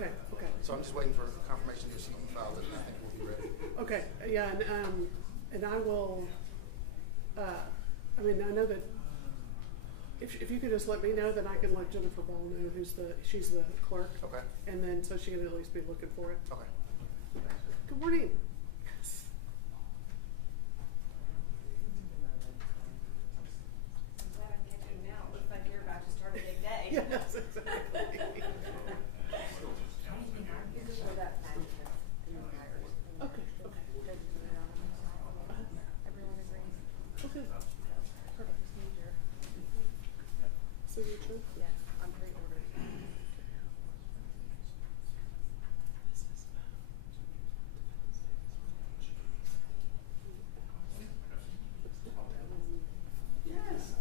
Okay. So I'm just waiting for confirmation that she filed it, and I think we'll be ready. Okay, yeah, and I will, I mean, I know that if you could just let me know, then I can let Jennifer Ball know she's the clerk. Okay. And then, so she can at least be looking for it. Okay. Good morning. I'm glad I'm catching now. It looks like you're about to start a big day. Yes, exactly. For that fact, the new hires. Okay. Everyone agrees? Okay. Perfect. Signature? Yes, on pre-order. Yes.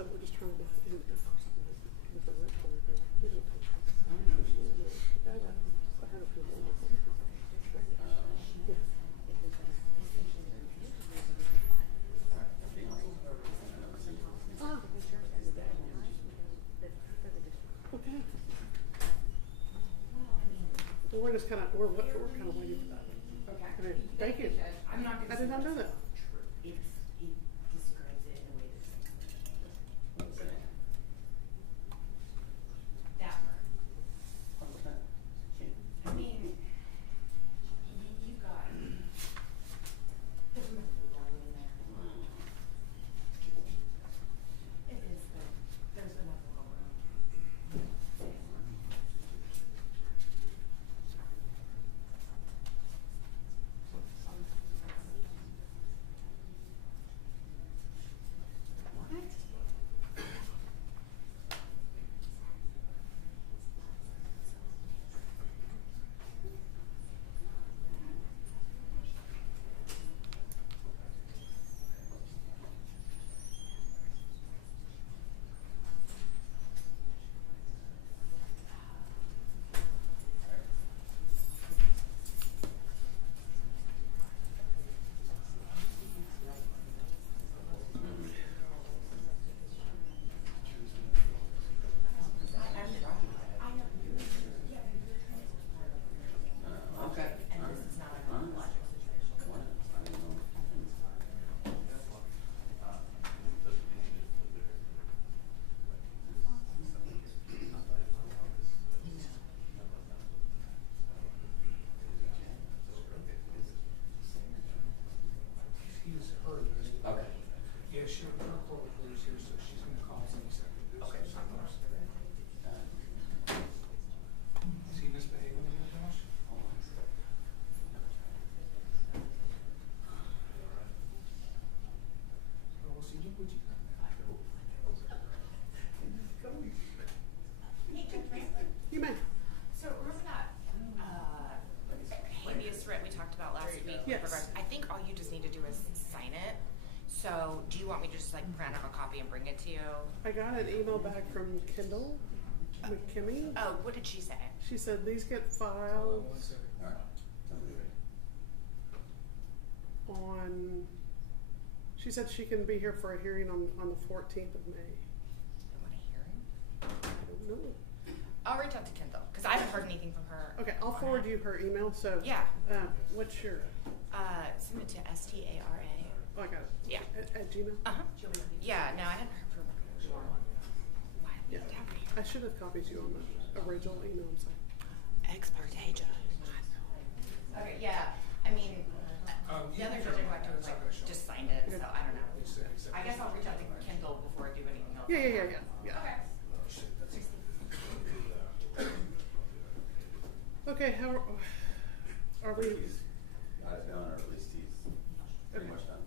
So we're just trying to okay. Well, we're just kind of waiting for that. Okay. I mean, thank you. I'm not gonna. I did not know that. He describes it in a way that's dapper. I mean, you got. There's nothing wrong in there. It is, but there's enough to go around. You may. So remember that habeas writ we talked about last week? Yes. I think all you just need to do is sign it. So do you want me to just like print out a copy and bring it to you? I got an email back from Kendall McKimmey. Oh, what did she say? She said these get filed on. She said she can be here for a hearing on the 14th of May. You want a hearing? I don't know. I'll reach out to Kendall because I haven't heard anything from her. Okay, I'll forward you her email. So Yeah. What's your? Send it to STARA. Oh, I got it. Yeah. At Gmail. Yeah. No, I hadn't heard from her. I should have copied you on the original email, I'm sorry. Expert agent. Okay, yeah, I mean, the other judge I went to was like, just signed it, so I don't know. I guess I'll reach out to Kendall before I do anything else. Yeah. Okay, how are we? He's got it done, or at least he's pretty much done.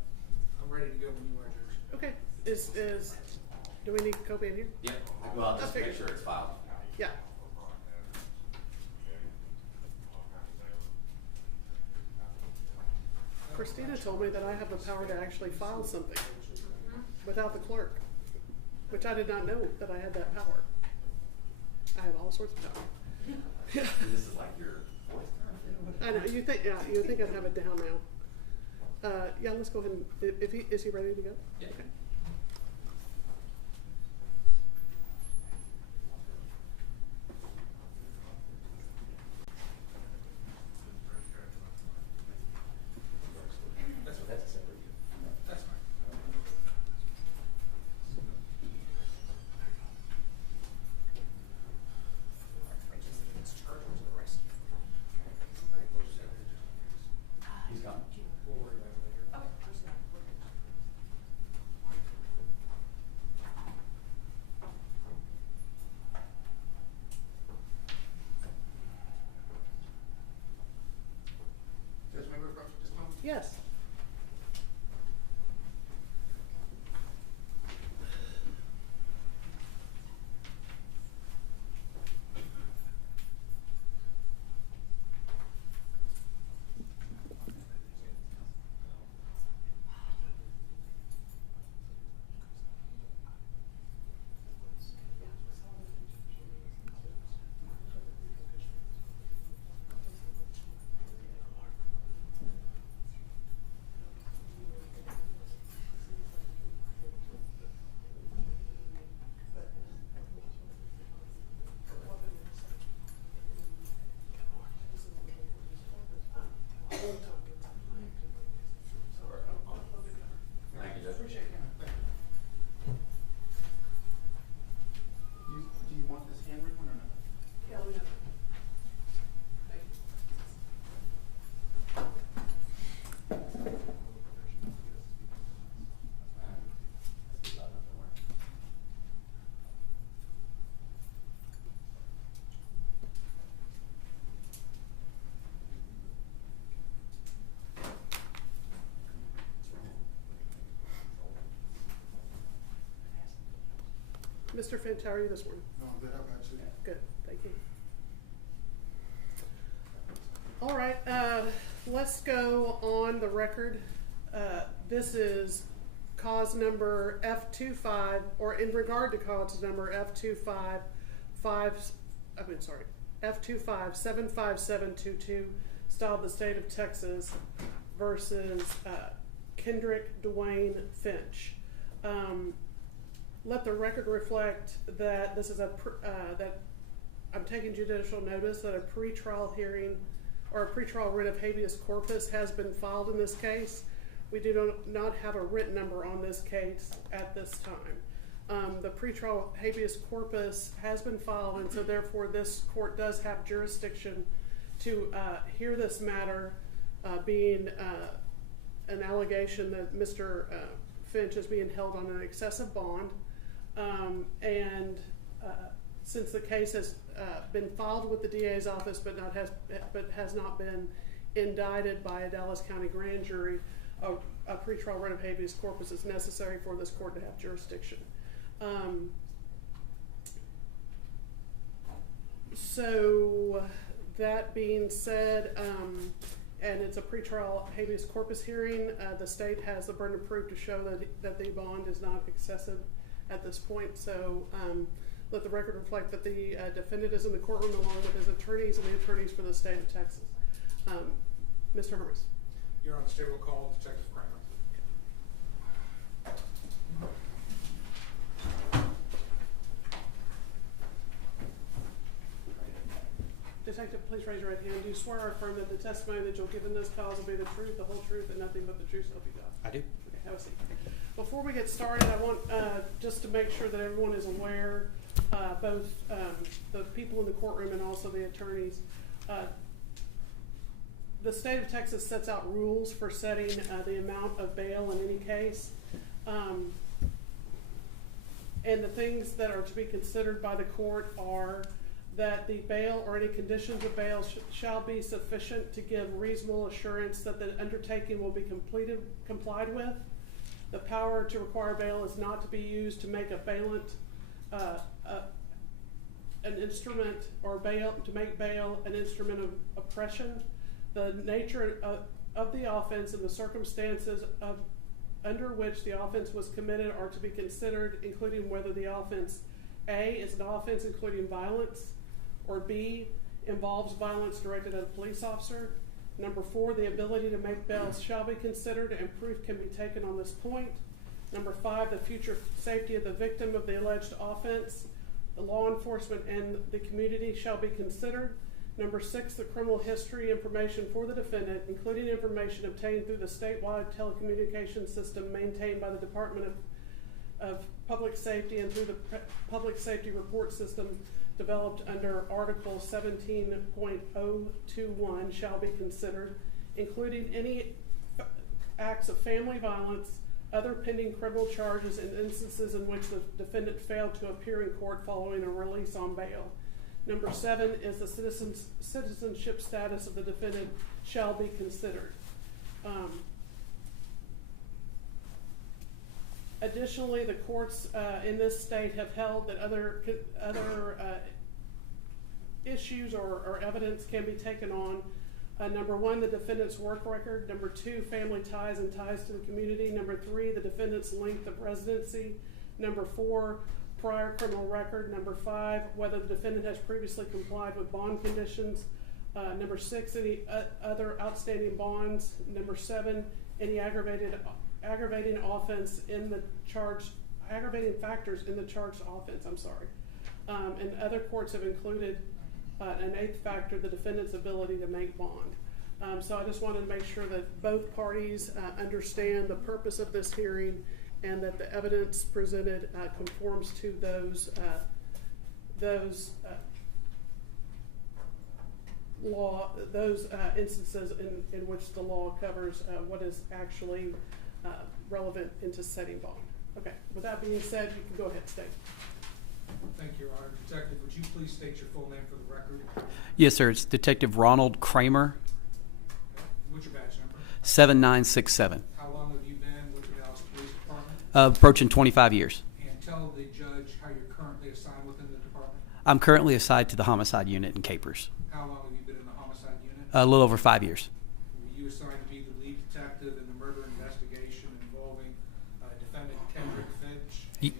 I'm ready to go when you are, Judge. Okay, do we need Kobe in here? Yeah. Well, just Okay. make sure it's filed. Yeah. Christina told me that I have the power to actually file something without the clerk, which I did not know that I had that power. I have all sorts of power. And this is like your voice kind of I know, you think I'd have it down now. Yeah, let's go ahead and, is he ready to go? Yeah. Okay. That's a separate deal. That's fine. He's gone. We'll worry about it later. Judge, may we approach this moment? Yes. Thank you, Judge. Appreciate it. Thank you. Do you want this handwritten one or not? Yeah, we have it. Thank you. Mr. Finch, how are you this morning? No, I'm good. How about you? Good, thank you. All right, let's go on the record. This is cause number F25, or in regard to cause number F2575722, styled the state of Texas versus Kendrick Finch. Let the record reflect that this is that I'm taking judicial notice that a pretrial hearing or a pretrial writ of habeas corpus has been filed in this case. We do not have a written number on this case at this time. The pretrial habeas corpus has been filed, and so therefore this court does have jurisdiction to hear this matter, being an allegation that Mr. Finch is being held on an excessive bond. Since the case has been filed with the DA's office but has not been indicted by a Dallas County grand jury, a pretrial writ of habeas corpus is necessary for this court to have jurisdiction. So that being said, and it's a pretrial habeas corpus hearing, the state has the burden of proof to show that the bond is not excessive at this point. So let the record reflect that the defendant is in the courtroom along with his attorneys and the attorneys for the state of Texas. Mr. Hermes. You're on the state will call Detective Kramer. Detective, please raise your right hand. Do you swear or affirm that the testimony that you'll give in this cause will be the truth, the whole truth, and nothing but the truth, so help you God? I do. Okay, have a seat. Before we get started, I want just to make sure that everyone is aware both the people in the courtroom and also the attorneys. The state of Texas sets out rules for setting the amount of bail in any case. And the things that are to be considered by the court are that the bail or any conditions of bail shall be sufficient to give reasonable assurance that the undertaking will be complied with. The power to require bail is not to be used to make a bailant an instrument, or bail to make bail an instrument of oppression. The nature of the offense and the circumstances under which the offense was committed are to be considered, including whether the offense A is an offense including violence, or B involves violence directed at a police officer. Number 4, the ability to make bail shall be considered and proof can be taken on this point. Number 5, the future safety of the victim of the alleged offense, the law enforcement and the community shall be considered. Number 6, the criminal history information for the defendant, including information obtained through the statewide telecommunications system maintained by the Department of Public Safety and through the Public Safety Report System developed under Article 17.021 shall be considered, including any acts of family violence, other pending criminal charges, and instances in which the defendant failed to appear in court following a release on bail. Number 7 is the citizenship status of the defendant shall be considered. Additionally, the courts in this state have held that other issues or evidence can be taken on. Number 1, the defendant's work record. Number 2, family ties and ties to the community. Number 3, the defendant's length of residency. Number 4, prior criminal record. Number 5, whether the defendant has previously complied with bond conditions. Number 6, any other outstanding bonds. Number 7, any aggravating offense in the charged, aggravating factors in the charged offense, and other courts have included an 8th factor, the defendant's ability to make bond. So I just wanted to make sure that both parties understand the purpose of this hearing and that the evidence presented conforms to those instances in which the law covers what is actually relevant into setting bond. Okay, with that being said, you can go ahead, State. Thank you, Your Honor. Detective, would you please state your full name for the record? Yes, sir. It's Detective Ronald Kramer, What's your badge number? 7967. How long have you been with the Dallas Police Department? Approaching 25 years. And tell the judge how you're currently assigned within the department. I'm currently assigned to the homicide unit in Capers. How long have you been in the homicide unit? A little over 5 years. Were you assigned to be the lead detective in the murder investigation involving defendant Kendrick Finch and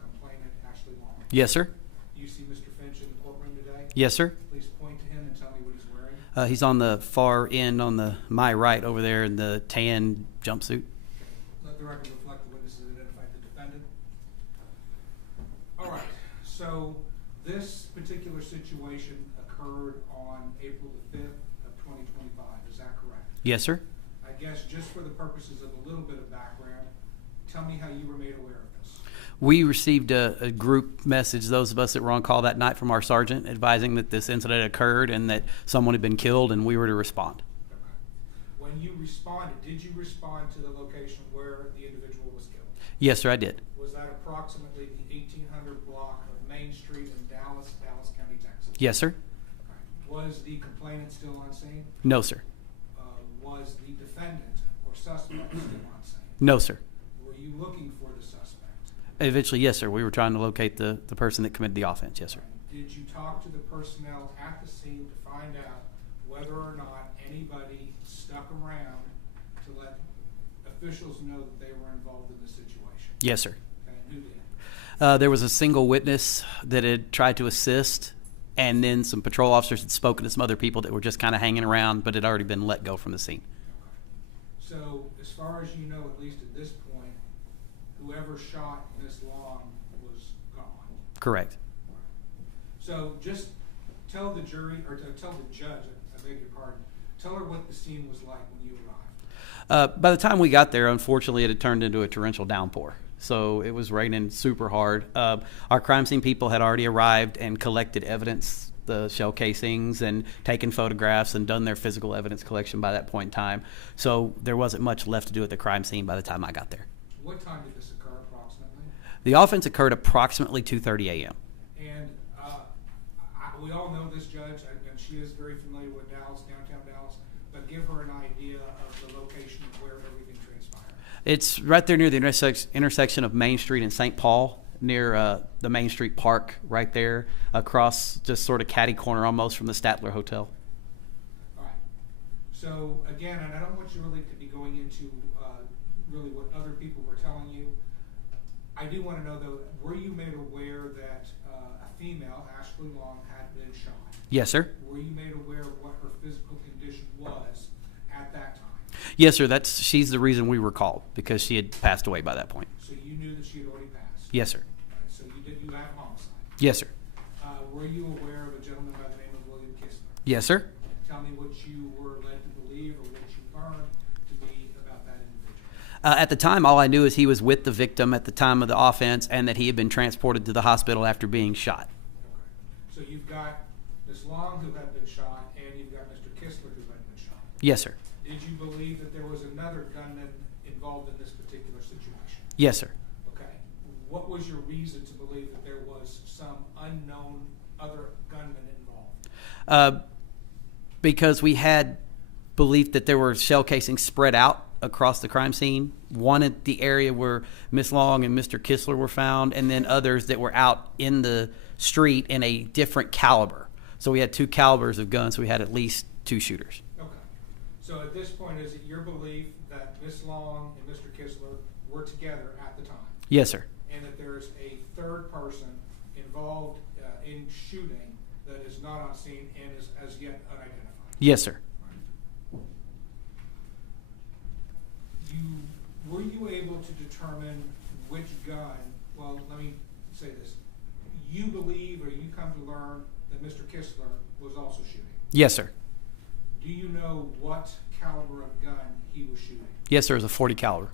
complainant Ashlee Long? Yes, sir. Do you see Mr. Finch in the courtroom today? Yes, sir. Please point to him and tell me what he's wearing. He's on the far end on my right over there in the tan jumpsuit. Let the record reflect the witnesses identified the defendant. All right, so this particular situation occurred on April the 5th of 2025, is that correct? Yes, sir. I guess just for the purposes of a little bit of background, tell me how you were made aware of this. We received a group message, those of us that were on call that night, from our sergeant advising that this incident occurred and that someone had been killed, and we were to respond. Okay. When you responded, did you respond to the location where the individual was killed? Yes, sir, I did. Was that approximately the 1800 block of Main Street in Dallas County, Texas? Yes, sir. Okay. Was the complainant still on scene? No, sir. Was the defendant or suspect still on scene? No, sir. Were you looking for the suspect? Eventually, yes, sir. We were trying to locate the person that committed the offense. Yes, sir. Did you talk to the personnel at the scene to find out whether or not anybody stuck around to let officials know that they were involved in the situation? Yes, sir. Okay, and who did? There was a single witness that had tried to assist, and then some patrol officers had spoken to some other people that were just kind of hanging around but had already been let go from the scene. Okay. So as far as you know, at least at this point, whoever shot Miss Long was gone. Correct. So just tell the jury, or tell the judge, I beg your pardon, tell her what the scene was like when you arrived. By the time we got there, unfortunately, it had turned into a torrential downpour. So it was raining super hard. Our crime scene people had already arrived and collected evidence, the shell casings, and taken photographs and done their physical evidence collection by that point in time. So there wasn't much left to do at the crime scene by the time I got there. What time did this occur approximately? The offense occurred approximately 2:30 a.m. And we all know this judge, and she is very familiar with Dallas, downtown Dallas, but give her an idea of the location of where everything transpired. It's right there near the intersection of Main Street and St. Paul, near the Main Street Park, right there, across just sort of catty corner almost from the Statler Hotel. All right. So again, and I don't want you really to be going into really what other people were telling you. I do want to know, though, were you made aware that a female, Ashlee Long, had been shot? Yes, sir. Were you made aware of what her physical condition was at that time? Yes, sir. She's the reason we were called, because she had passed away by that point. So you knew that she had already passed? Yes, sir. All right, so you have homicide? Yes, sir. Were you aware of a gentleman by the name of William Kistler? Yes, sir. Tell me what you were led to believe or what you learned to be about that individual. At the time, all I knew is he was with the victim at the time of the offense and that he had been transported to the hospital after being shot. Okay. So you've got Ms. Long who had been shot, and you've got Mr. Kistler who had been shot. Yes, sir. Did you believe that there was another gunman involved in this particular situation? Yes, sir. Okay. What was your reason to believe that there was some unknown other gunman involved? Because we had belief that there were shell casings spread out across the crime scene. One at the area where Miss Long and Mr. Kistler were found, and then others that were out in the street in a different caliber. So we had 2 calibers of guns, so we had at least 2 shooters. Okay. So at this point, is it your belief that Miss Long and Mr. Kistler were together at the time? Yes, sir. And that there's a third person involved in shooting that is not on scene and is as yet unidentified? Yes, sir. Were you able to determine which gun, well, let me say this, you believe or you come to learn that Mr. Kistler was also shooting? Yes, sir. Do you know what caliber of gun he was shooting? Yes, sir. It was a .40 caliber.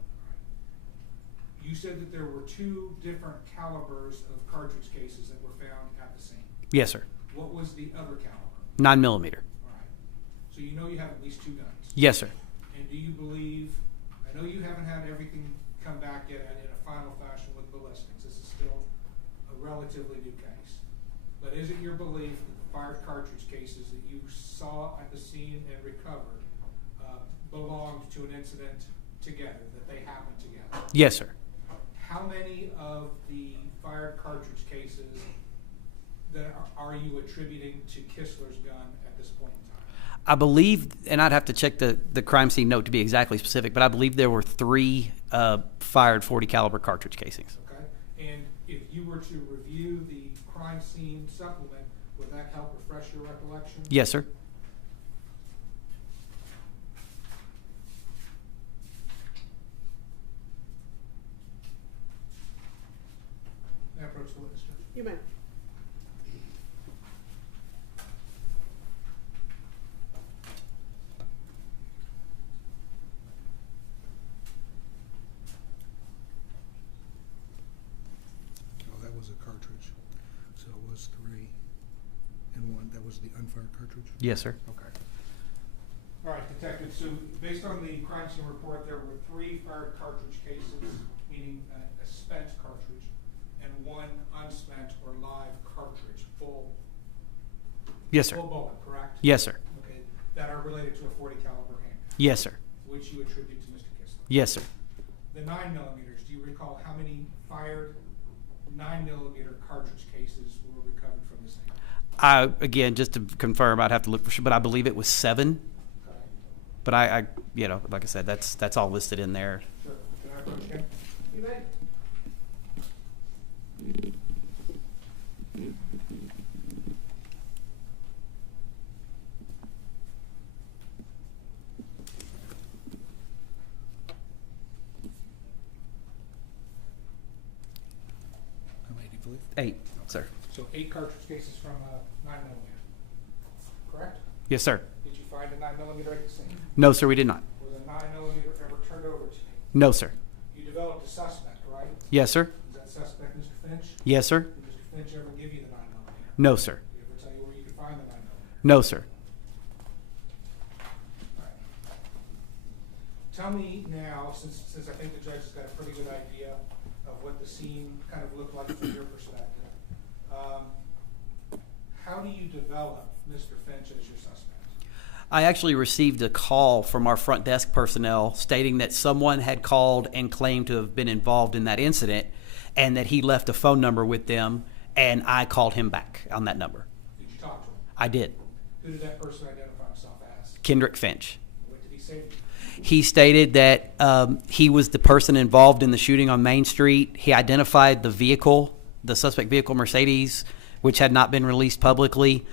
You said that there were 2 different calibers of cartridge cases that were found at the scene. Yes, sir. What was the other caliber? 9mm. All right. So you know you have at least 2 guns. Yes, sir. And do you believe, I know you haven't had everything come back yet in a final fashion with ballistics. This is still a relatively new case. But is it your belief that the fired cartridge cases that you saw at the scene and recovered belonged to an incident together, that they happened together? Yes, sir. How many of the fired cartridge cases that are you attributing to Kistler's gun at this point in time? I believe, and I'd have to check the crime scene note to be exactly specific, but I believe there were 3 fired .40 caliber cartridge casings. Okay. And if you were to review the crime scene supplement, would that help refresh your recollection? Yes, sir. May I approach the witness, Judge? You may. Oh, that was a cartridge. So it was 3 and 1. That was the unfired cartridge? Yes, sir. Okay. All right, Detective, so based on the crime scene report, there were 3 fired cartridge cases, meaning a spent cartridge, and 1 unspent or live cartridge, full Yes, sir. full bullet, correct? Yes, sir. Okay, that are related to a .40 caliber handgun, Yes, sir. which you attribute to Mr. Kistler. Yes, sir. The 9mm, do you recall how many fired 9mm cartridge cases were recovered from the scene? Again, just to confirm, I'd have to look for sure, but I believe it was 7. Okay. But I like I said, that's all listed in there. Sure. Can I approach him? You may. How many do you believe? 8, sir. So 8 cartridge cases from 9mm, correct? Yes, sir. Did you find a 9mm at the scene? No, sir, we did not. Was a 9mm ever it over to me. No, sir. You developed a suspect, right? Yes, sir. Is that suspect Mr. Finch? Yes, sir. Did Mr. Finch ever give you the 9mm? No, sir. Did he ever tell you where you could find the 9mm? No, sir. All right. Tell me now, since I think the judge has got a pretty good idea of what the scene kind of looked like from your perspective, how do you develop Mr. Finch as your suspect? I actually received a call from our front desk personnel stating that someone had called and claimed to have been involved in that incident and that he left a phone number with them, and I called him back on that number. Did you talk to him? I did. Who did that person identify himself as? Kendrick Finch. What did he say to you? He stated that he was the person involved in the shooting on Main Street. He identified the vehicle, the suspect vehicle, Mercedes, which had not been released publicly.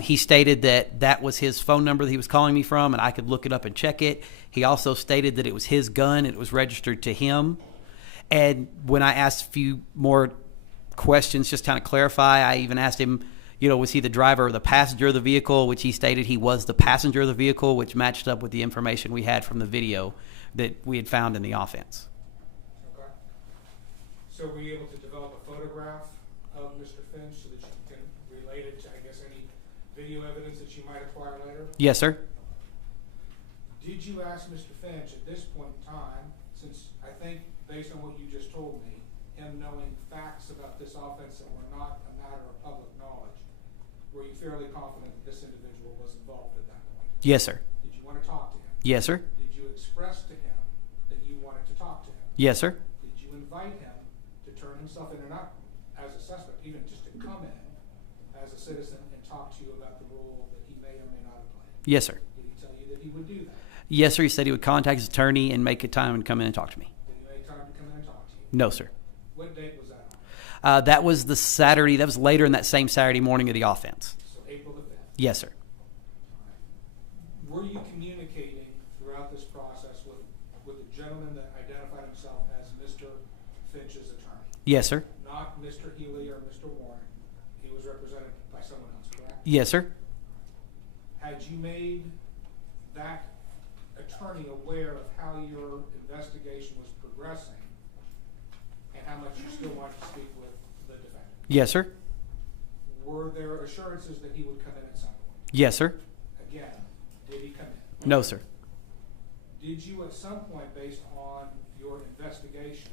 He stated that that was his phone number that he was calling me from, and I could look it up and check it. He also stated that it was his gun. It was registered to him. And when I asked a few more questions, just kind of clarify, I even asked him, was he the driver or the passenger of the vehicle, which he stated he was the passenger of the vehicle, which matched up with the information we had from the video that we had found in the offense. Okay. So were you able to develop a photograph of Mr. Finch so that you can relate it to, I guess, any video evidence that you might acquire later? Yes, sir. Did you ask Mr. Finch at this point in time, since I think based on what you just told me, him knowing facts about this offense that were not a matter of public knowledge, were you fairly confident that this individual was involved at that point? Yes, sir. Did you want to talk to him? Yes, sir. Did you express to him that you wanted to talk to him? Yes, sir. Did you invite him to turn himself in, or not as a suspect, even just to come in as a citizen and talk to you about the role that he may or may not have played? Yes, sir. Did he tell you that he would do that? Yes, sir. He said he would contact his attorney and make a time and come in and talk to me. Did he make time to come in and talk to you? No, sir. What date was that on? That was the Saturday. That was later in that same Saturday morning of the offense. So April the 5th. Yes, sir. Were you communicating throughout this process with the gentleman that identified himself as Mr. Finch's attorney? Yes, sir. Not Mr. Healy or Mr. Warren. He was represented by someone else, correct? Yes, sir. Had you made that attorney aware of how your investigation was progressing and how much you still wanted to speak with the defendant? Yes, sir. Were there assurances that he would come in at some point? Yes, sir. Again, did he come in? No, sir. Did you at some point, based on your investigation,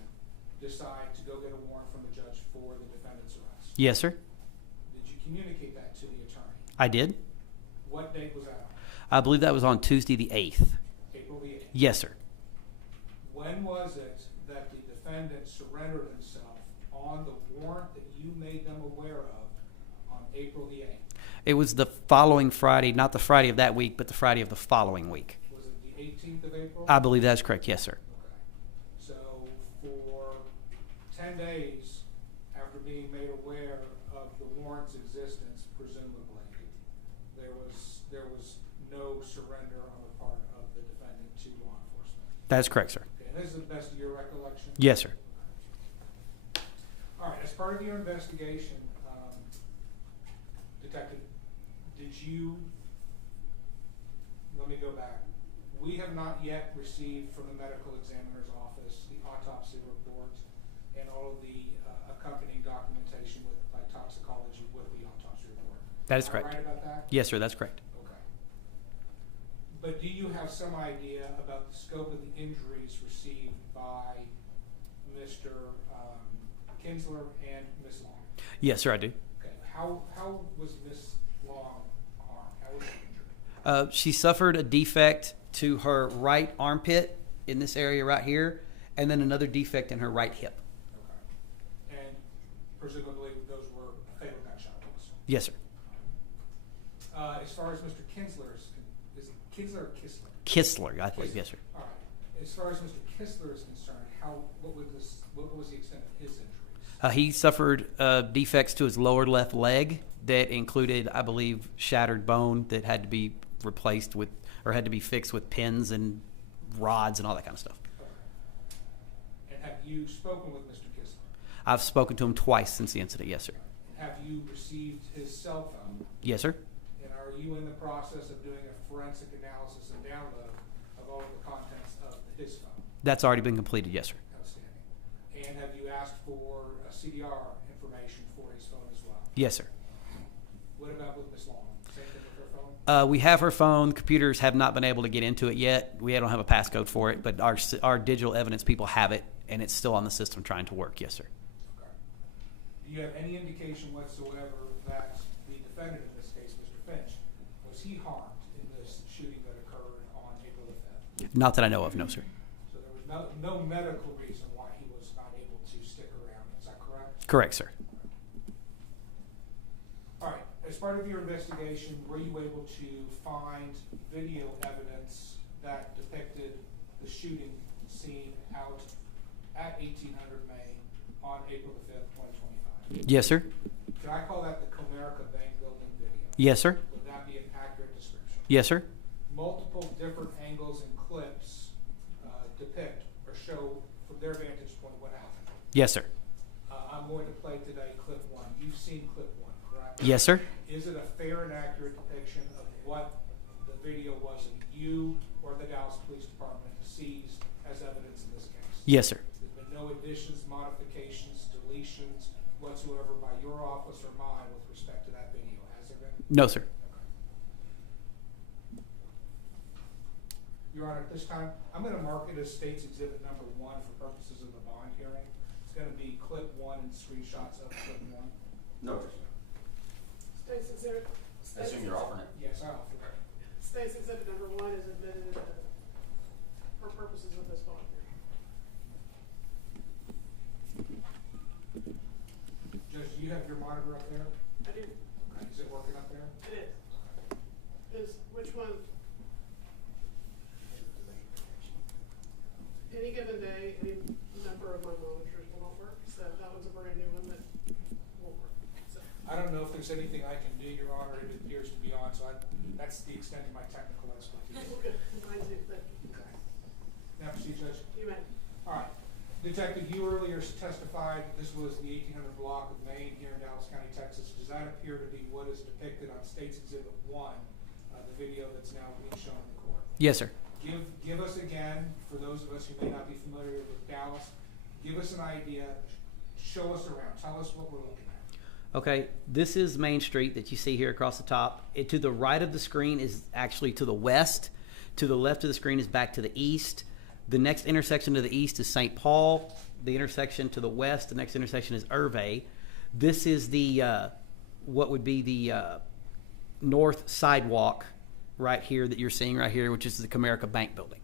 decide to go get a warrant from the judge for the defendant's arrest? Yes, sir. Did you communicate that to the attorney? I did. What date was that on? I believe that was on Tuesday the 8th. April the 8th. Yes, sir. When was it that the defendant surrendered himself on the warrant that you made them aware of on April the 8th? It was the following Friday, not the Friday of that week, but the Friday of the following week. Was it the 18th of April? I believe that's correct. Yes, sir. Okay. So for 10 days after being made aware of the warrant's existence, presumably, there was no surrender on the part of the defendant to law enforcement. That's correct, sir. Okay, and this is the best of your recollection? Yes, sir. All right, as part of your investigation, Detective, let me go back. We have not yet received from the medical examiner's office the autopsy report and all of the accompanying documentation by toxicology with the autopsy report. That is Am I correct. right about that? Yes, sir. That's correct. Okay. But do you have some idea about the scope of the injuries received by Mr. Kinsler and Ms. Long? Yes, sir. I do. Okay. How was Ms. Long harmed? How was she injured? She suffered a defect to her right armpit in this area right here, and then another defect in her right hip. Okay. And presumably those were fatal gunshot wounds? Yes, sir. As far as Mr. Kinsler is it Kinsler or Kistler? Kistler, I believe. Yes, sir. All right. As far as Mr. Kistler is concerned, what was the extent of his injuries? He suffered defects to his lower left leg that included, I believe, shattered bone that had to be replaced with, or had to be fixed with pins and rods and all that kind of stuff. Okay. And have you spoken with Mr. Kistler? I've spoken to him twice since the incident. Yes, sir. And have you received his cell phone? Yes, sir. And are you in the process of doing a forensic analysis and download of all of the contents of his phone? That's already been completed, yes, sir. Outstanding. And have you asked for CDR information for his phone as well? Yes, sir. What about with Ms. Long? Same thing with her phone? We have her phone. Computers have not been able to get into it yet. We don't have a passcode for it, but our digital evidence people have it, and it's still on the system trying to work. Yes, sir. Okay. Do you have any indication whatsoever that the defendant in this case, Mr. Finch, was he harmed in this shooting that occurred on April the 5th? Not that I know of, no, sir. So there was no medical reason why he was not able to stick around. Is that correct? Correct, sir. All right. As part of your investigation, were you able to find video evidence that depicted the shooting scene out at 1800 Main on April the 5th, 2025? Yes, sir. Can I call that the Comerica Bank Building video? Yes, sir. Would that be an accurate description? Yes, sir. Multiple different angles and clips depict or show from their vantage point what happened. Yes, sir. I'm going to play today clip 1. You've seen clip 1, correct? Yes, sir. Is it a fair and accurate depiction of what the video was that you or the Dallas Police Department seized as evidence in this case? Yes, sir. There's been no additions, modifications, deletions whatsoever by your office or mine with respect to that video, has there been? No, sir. Your Honor, at this time, I'm going to mark it as State's Exhibit number 1 for purposes of the bond hearing. It's going to be clip 1 and screenshots of clip 1. No. State's exhibit. I assume you're offering it. Yes, I offer that. State's exhibit number 1 is admitted for purposes of this bond hearing. Judge, do you have your monitor up there? I do. Okay. Is it working up there? It is. Which one? Any given day, any number of my monitors will not work, so that one's a brand new one that won't work. So. I don't know if there's anything I can do, Your Honor. It appears to be on, so that's the extent of my technical expertise. Okay. Mine too, thank you. Okay. Now proceed, Judge. You may. All right. Detective, you earlier testified that this was the 1800 block of Main here in Dallas County, Texas. Does that appear to be what is depicted on State's Exhibit 1, the video that's now being shown in the court? Yes, sir. Give us again, for those of us who may not be familiar with Dallas, give us an idea, show us around, tell us what we're looking at. Okay, this is Main Street that you see here across the top. To the right of the screen is actually to the west. To the left of the screen is back to the east. The next intersection to the east is St. Paul. The intersection to the west, the next intersection is Hervey. This is the what would be the north sidewalk right here that you're seeing right here, which is the Comerica Bank Building.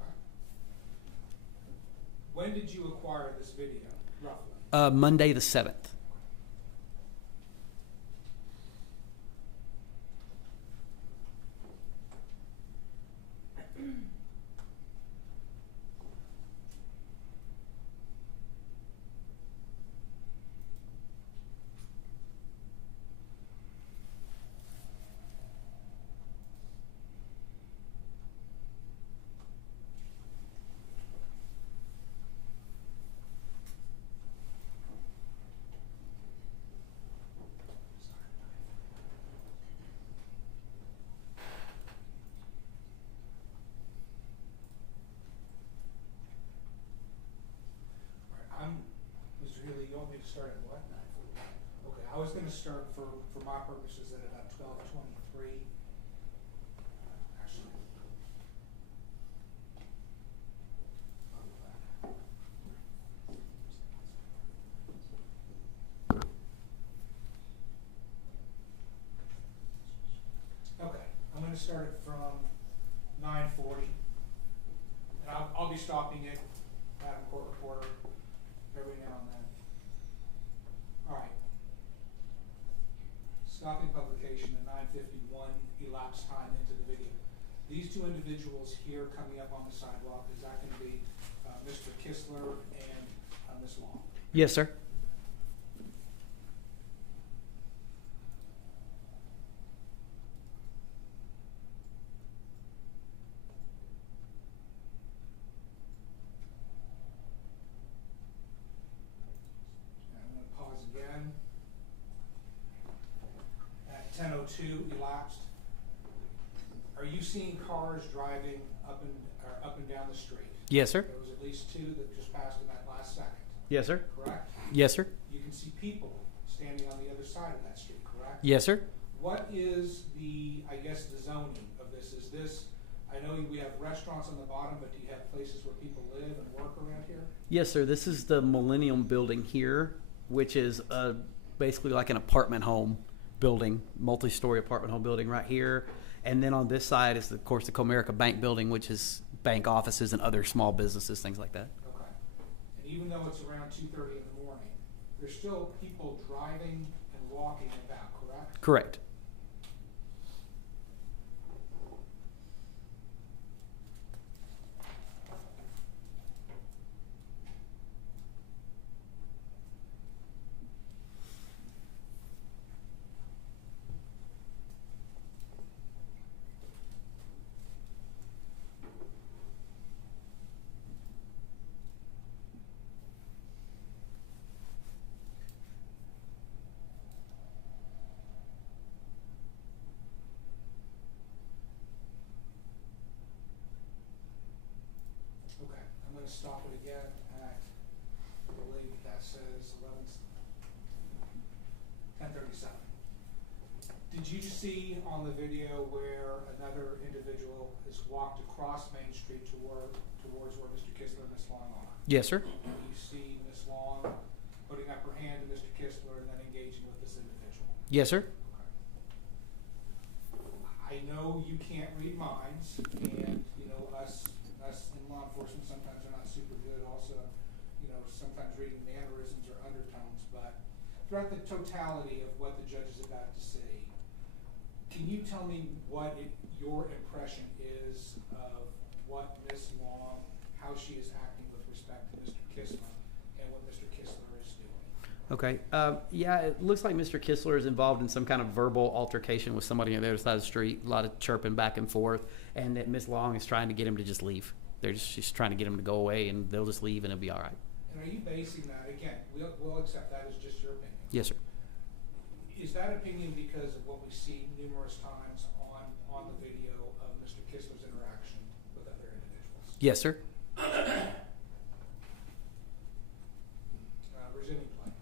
Okay. When did you acquire this video, roughly? Monday the 7th. Mr. Healy, you want me to start at what? 9:45. Okay, I was going to start for my purposes at about 12:23. Actually, okay, I'm going to start it from 9:40, and I'll be stopping it, Madam Court Reporter, every now and then. All right. Stopping publication at 9:51 elapsed time into the video. These two individuals here coming up on the sidewalk, is that going to be Mr. Kistler and Ms. Long? Yes, sir. Again, at 10:02 elapsed. Are you seeing cars driving up and down the street? Yes, sir. There was at least 2 that just passed in that last second, Yes, sir. correct? Yes, sir. You can see people standing on the other side of that street, correct? Yes, sir. What is the, I guess, the zoning of this? Is this, I know we have restaurants on the bottom, but do you have places where people live and work around here? Yes, sir. This is the Millennium Building here, which is basically like an apartment home building, multi-story apartment home building right here. And then on this side is, of course, the Comerica Bank Building, which is bank offices and other small businesses, things like that. Okay. And even though it's around 2:30 in the morning, there's still people driving and walking about, correct? Correct. Okay, I'm gonna stop it again at, I believe that says 10:37. Did you see on the video where another individual has walked across Main Street towards where Mr. Kistler and Ms. Long are? Yes, sir. You see Ms. Long putting up her hand to Mr. Kistler and then engaging with this individual? Yes, sir. I know you can't read minds, and, you know, us in law enforcement sometimes are not super good also, you know, sometimes reading mannerisms or undertones, but throughout the totality of what the judge is about to say, can you tell me what your impression is of what Ms. Long, how she is acting with respect to Mr. Kistler and what Mr. Kistler is doing? Okay. Yeah, it looks like Mr. Kistler is involved in some kind of verbal altercation with somebody on the other side of the street, a lot of chirping back and forth, and that Ms. Long is trying to get him to just leave. She's trying to get him to go away, and they'll just leave, and it'll be all right. And are you basing that, again, we'll accept that as just your opinion? Yes, sir. Is that opinion because of what we see numerous times on the video of Mr. Kistler's interaction with other individuals? Yes, sir. Resuming play.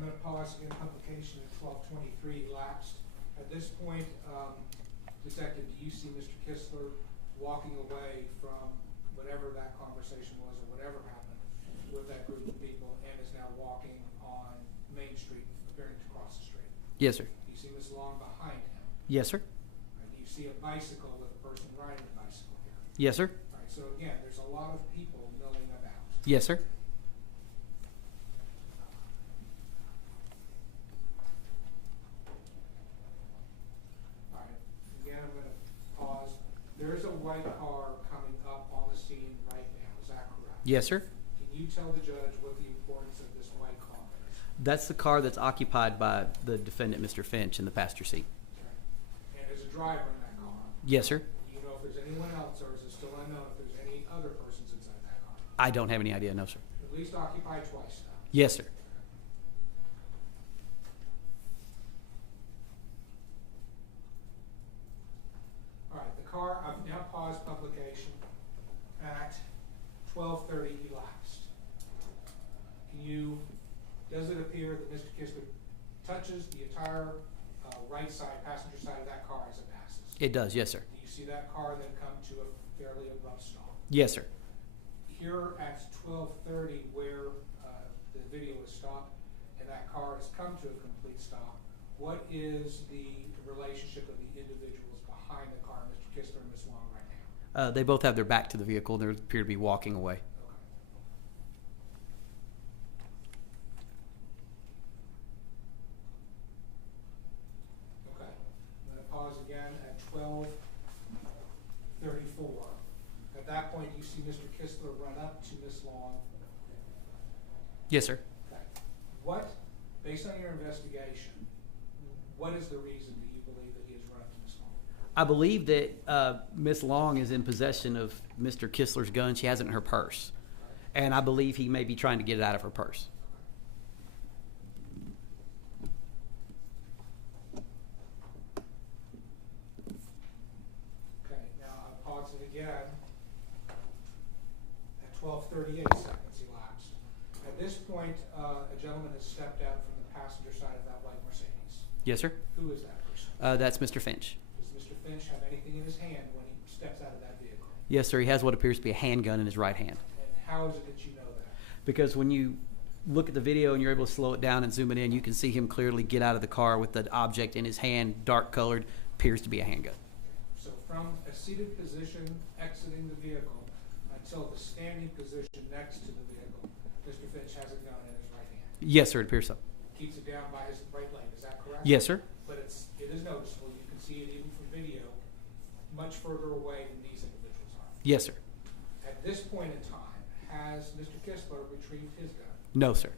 I'm going to pause again. Publication at 12:23 elapsed. At this point, Detective, do you see Mr. Kistler walking away from whatever that conversation was or whatever happened with that group of people and is now walking on Main Street, appearing to cross the street? Yes, sir. Do you see Ms. Long behind him? Yes, sir. Do you see a bicycle with a person riding a bicycle here? Yes, sir. All right, so again, there's a lot of people milling about. Yes, sir. All right, again, I'm going to pause. There is a white car coming up on the scene right now, is that correct? Yes, sir. Can you tell the judge what the importance of this white car is? That's the car that's occupied by the defendant, Mr. Finch, in the passenger seat. And there's a driver in that car. Yes, sir. Do you know if there's anyone else, or is it still unknown if there's any other persons inside that car? I don't have any idea, no, sir. At least occupied twice now. Yes, sir. All right, the car, I've now paused publication at 12:30 elapsed. Does it appear that Mr. Kistler touches the entire right side, passenger side of that car as it passes? It does, yes, sir. Do you see that car then come to a fairly abrupt stop? Yes, sir. Here at 12:30, where the video is stopped and that car has come to a complete stop, what is the relationship of the individuals behind the car, Mr. Kistler and Ms. Long, right now? They both have their back to the vehicle. They appear to be walking away. Okay. I'm going to pause again at 12:34. At that point, you see Mr. Kistler run up to Ms. Long. Yes, sir. Okay. Based on your investigation, what is the reason that you believe that he has run up to Ms. Long? I believe that Miss Long is in possession of Mr. Kistler's gun. She has it in her purse. And I believe he may be trying to get it out of her purse. Okay, now I'll pause it again at 12:38 seconds elapsed. At this point, a gentleman has stepped out from the passenger side of that white Mercedes. Yes, sir. Who is that person? That's Mr. Finch. Does Mr. Finch have anything in his hand when he steps out of that vehicle? Yes, sir. He has what appears to be a handgun in his right hand. And how is it that you know that? Because when you look at the video and you're able to slow it down and zoom it in, you can see him clearly get out of the car with the object in his hand, dark colored, appears to be a handgun. So from a seated position exiting the vehicle until the standing position next to the vehicle, Mr. Finch has a gun in his right hand. Yes, sir. It appears so. Keeps it down by his right leg, is that correct? Yes, sir. But it is noticeable, you can see it even from video, much further away than these individuals are. Yes, sir. At this point in time, has Mr. Kistler retrieved his gun? No, sir.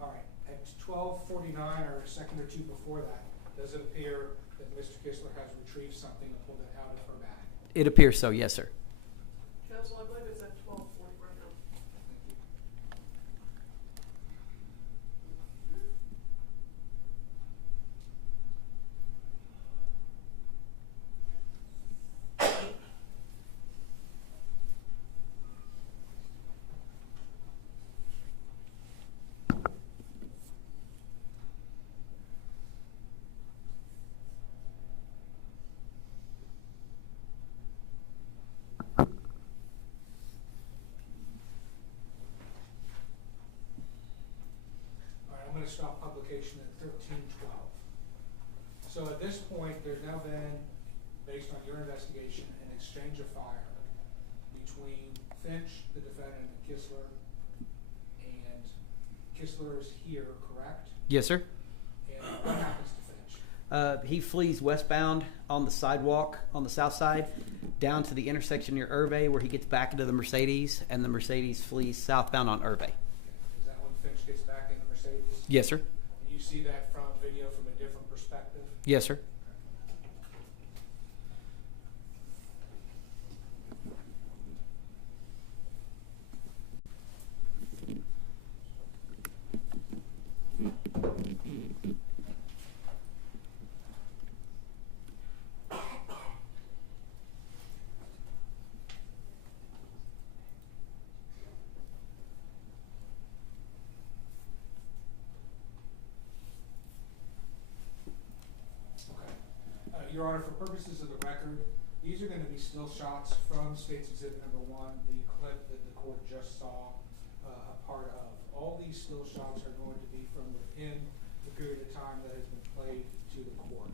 All right, at 12:49 or a second or two before that, does it appear that Mr. Kistler has retrieved something and pulled it out of her bag? It appears so, yes, sir. Counsel, I believe it's at 12:40 right now. I'm going to stop publication at 13:12. So at this point, there's now been, based on your investigation, an exchange of fire between Finch, the defendant, and Kistler. And Kistler is here, correct? Yes, sir. And what happens to Finch? He flees westbound on the sidewalk on the south side down to the intersection near Irvay where he gets back into the Mercedes, and the Mercedes flees southbound on Irvay. Is that when Finch gets back in the Mercedes? Yes, sir. And you see that from video from a different perspective? Yes, sir. Your Honor, for purposes of the record, these are going to be still shots from State's Exhibit Number 1, the clip that the court just saw a part of. All these still shots are going to be from within the period of time that has been played to the court.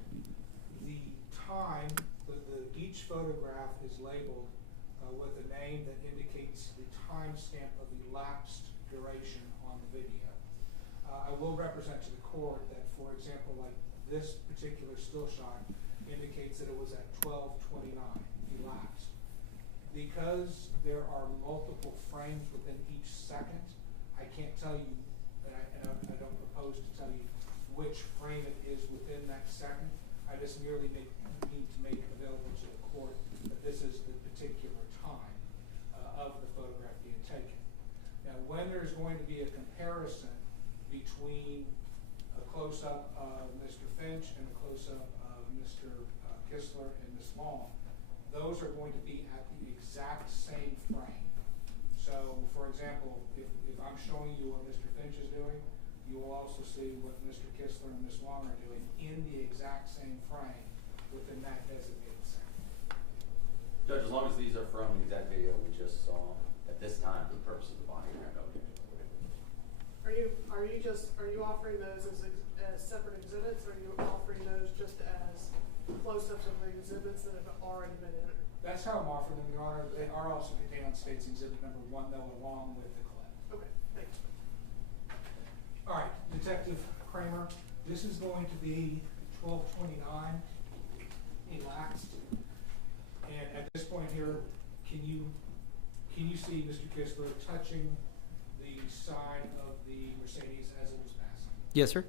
The time, each photograph is labeled with a name that indicates the time stamp of the elapsed duration on the video. I will represent to the court that, for example, like this particular still shot indicates that it was at 12:29 elapsed. Because there are multiple frames within each second, I can't tell you, and I don't propose to tell you which frame it is within that second. I just merely need to make available to the court that this is the particular time of the photograph being taken. Now, when there's going to be a comparison between a close-up of Mr. Finch and a close-up of Mr. Kistler and Ms. Long, those are going to be at the exact same frame. So, for example, if I'm showing you what Mr. Finch is doing, you will also see what Mr. Kistler and Ms. Long are doing in the exact same frame within that designated second. Judge, as long as these are from the exact video we just saw at this time for the purpose of the body camera. Are you offering those as separate exhibits, or are you offering those just as close-ups of the exhibits that have already been entered? That's how I'm offering them, Your Honor. They are also contained on State's Exhibit number 1, though, along with the clip. Okay, thanks. All right, Detective Kramer, this is going to be 12:29 elapsed. And at this point here, can you see Mr. Kistler touching the side of the Mercedes as it was passing? Yes, sir.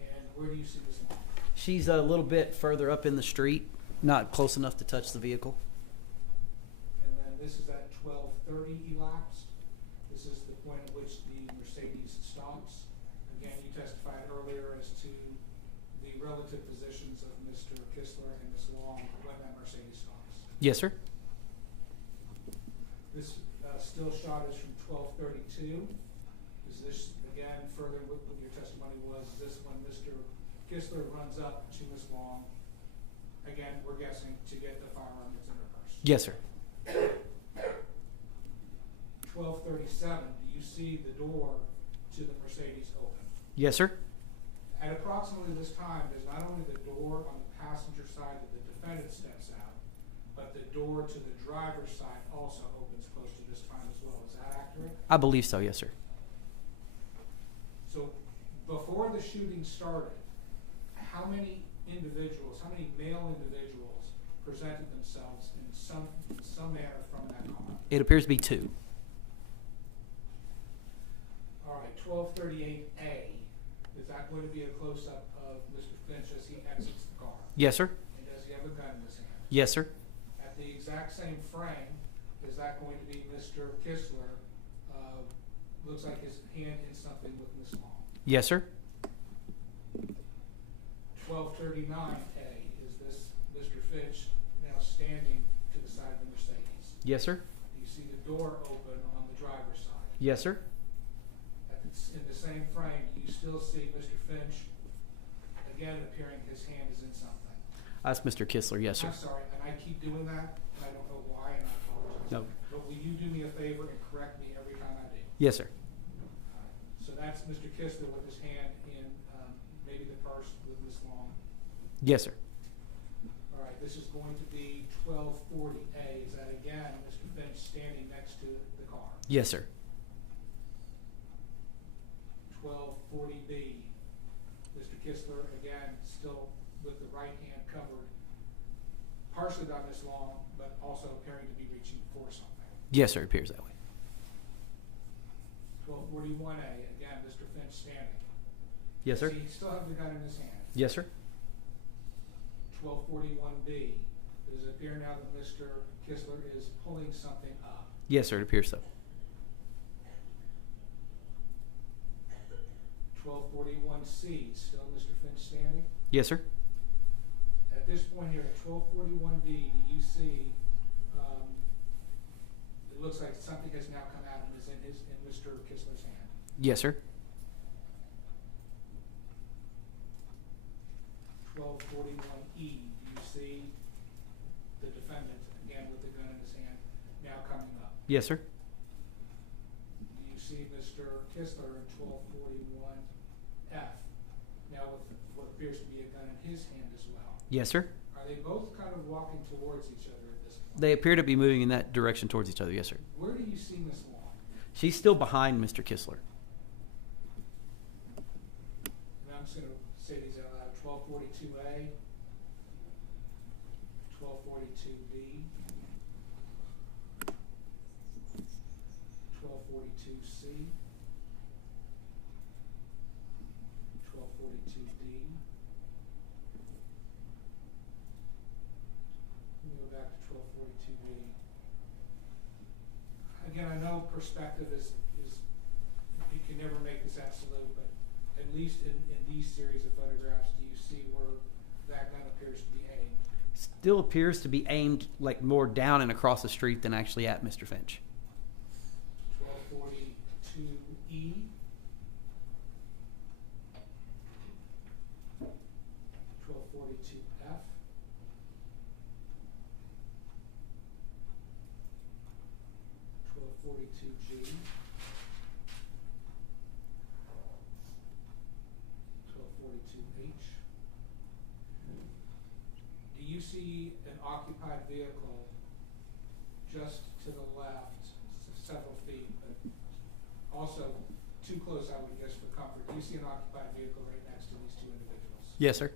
And where do you see Ms. Long? She's a little bit further up in the street, not close enough to touch the vehicle. And then this is at 12:30 elapsed. This is the point at which the Mercedes stops. Again, you testified earlier as to the relative positions of Mr. Kistler and Ms. Long when that Mercedes stops. Yes, sir. This still shot is from 12:32. Is this, again, further what your testimony was, is this when Mr. Kistler runs up to Ms. Long, again, we're guessing, to get the firearm that's in her purse? Yes, sir. 12:37, do you see the door to the Mercedes open? Yes, sir. At approximately this time, there's not only the door on the passenger side that the defendant steps out, but the door to the driver's side also opens close to this time as well. Is that accurate? I believe so, yes, sir. So before the shooting started, how many individuals, how many male individuals presented themselves in some manner from that car? It appears to be 2. All right, 12:38A, is that going to be a close-up of Mr. Finch as he exits the car? Yes, sir. And does he have a gun in his hand? Yes, sir. At the exact same frame, is that going to be Mr. Kistler? Looks like his hand in something with Ms. Long. Yes, sir. 12:39A, is this Mr. Finch now standing to the side of the Mercedes? Yes, sir. You see the door open on the driver's side. Yes, sir. In the same frame, you still see Mr. Finch, again appearing his hand is in something. That's Mr. Kistler, yes, sir. I'm sorry, and I keep doing that, and I don't know why, and I apologize. No. But will you do me a favor and correct me every time I do? Yes, sir. So that's Mr. Kistler with his hand in maybe the purse with Ms. Long. Yes, sir. All right, this is going to be 12:40A. Is that again Mr. Finch standing next to the car? Yes, sir. 12:40B. Mr. Kistler again still with the right hand covered, partially by Ms. Long, but also appearing to be reaching for something. Yes, sir. It appears that way. 12:41A. Again, Mr. Finch standing. Yes, sir. Does he still have the gun in his hand? Yes, sir. 12:41B. Does it appear now that Mr. Kistler is pulling something up? Yes, sir. It appears so. 12:41C. Still Mr. Finch standing? Yes, sir. At this point here, at 12:41B, do you see? It looks like something has now come out and is in Mr. Kistler's hand. Yes, sir. 12:41E. Do you see the defendant again with the gun in his hand now coming up? Yes, sir. Do you see Mr. Kistler in 12:41F now with what appears to be a gun in his hand as well? Yes, sir. Are they both kind of walking towards each other at this point? They appear to be moving in that direction towards each other. Yes, sir. Where do you see Ms. Long? She's still behind Mr. Kistler. And I'm just going to say these out loud. 1242A, 1242B, 1242C, 1242D. Let me go back to 1242B. Again, I know perspective is you can never make this absolute, but at least in these series of photographs, do you see where that gun appears to be aimed? Still appears to be aimed like more down and across the street than actually at Mr. Finch. 1242E, 1242F, 1242G, 1242H. Do you see an occupied vehicle just to the left, several feet, but also too close, I would guess, for comfort? Do you see an occupied vehicle right next to these two individuals? Yes, sir.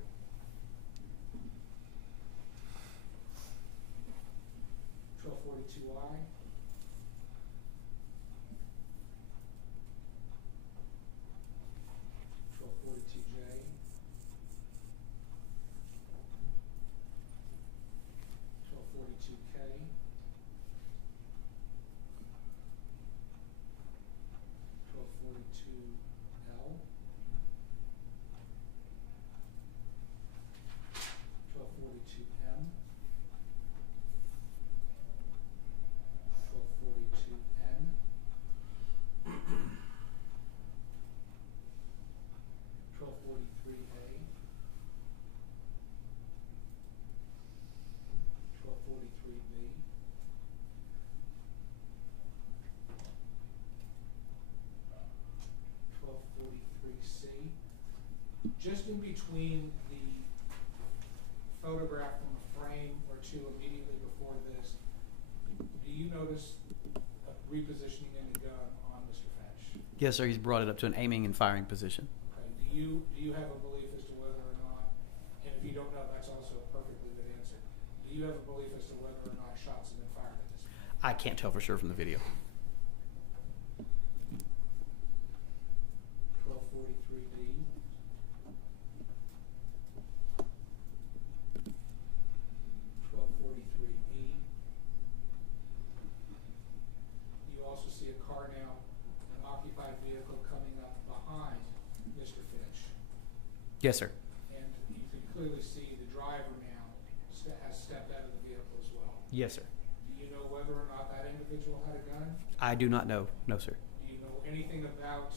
1242I, 1242J, 1242K, 1242L, 1242M, 1242N, 1243A, 1243B, 1243C. Just in between the photograph from a frame or two immediately before this, do you notice a repositioning in the gun on Mr. Finch? Yes, sir. He's brought it up to an aiming and firing position. Okay. Do you have a belief as to whether or not, and if you don't know, that's also a perfectly good answer. Do you have a belief as to whether or not shots have been fired at this point? I can't tell for sure from the video. 1243B, 1243E. You also see a car now, an occupied vehicle coming up behind Mr. Finch. Yes, sir. And you can clearly see the driver now has stepped out of the vehicle as well. Yes, sir. Do you know whether or not that individual had a gun? I do not know. No, sir. Do you know anything about,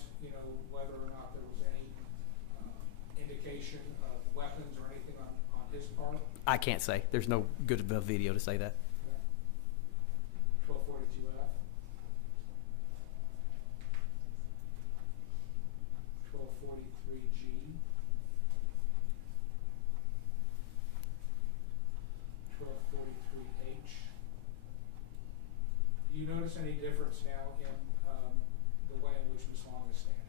whether or not there was any indication of weapons or anything on his part? I can't say. There's no good enough video to say that. 1242F, 1243G, 1243H. Do you notice any difference now in the way in which Ms. Long is standing?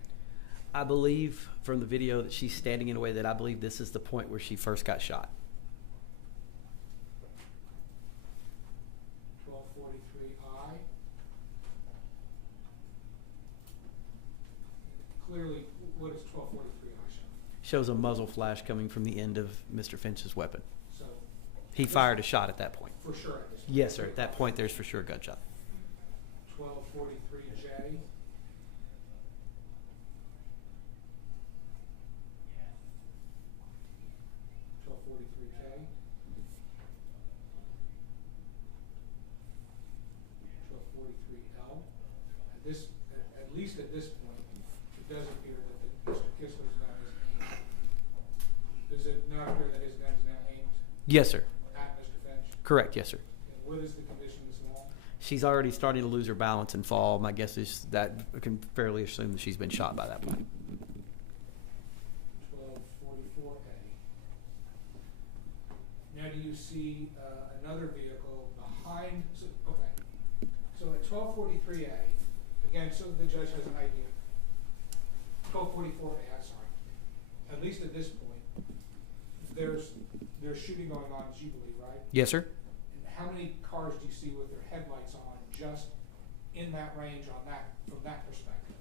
I believe from the video that she's standing in a way that I believe this is the point where she first got shot. 1243I. Clearly, what does 1243I show? Shows a muzzle flash coming from the end of Mr. Finch's weapon. So, He fired a shot at that point. for sure at this point. Yes, sir. At that point, there's for sure a gunshot. 1243J. 1243K. 1243L. At least at this point, it does appear that Mr. Kistler's gun is aimed. Does it not appear that his gun is now aimed Yes, sir. at Mr. Finch? Correct. Yes, sir. And what is the condition, Ms. Long? She's already starting to lose her balance and fall. My guess is that I can fairly assume that she's been shot by that point. 1244A. Now, do you see another vehicle behind? Okay. So at 1243A, again, so the judge has an idea. 1244A, I'm sorry. At least at this point, there's shooting going on, as you believe, right? Yes, sir. And how many cars do you see with their headlights on just in that range on that, from that perspective?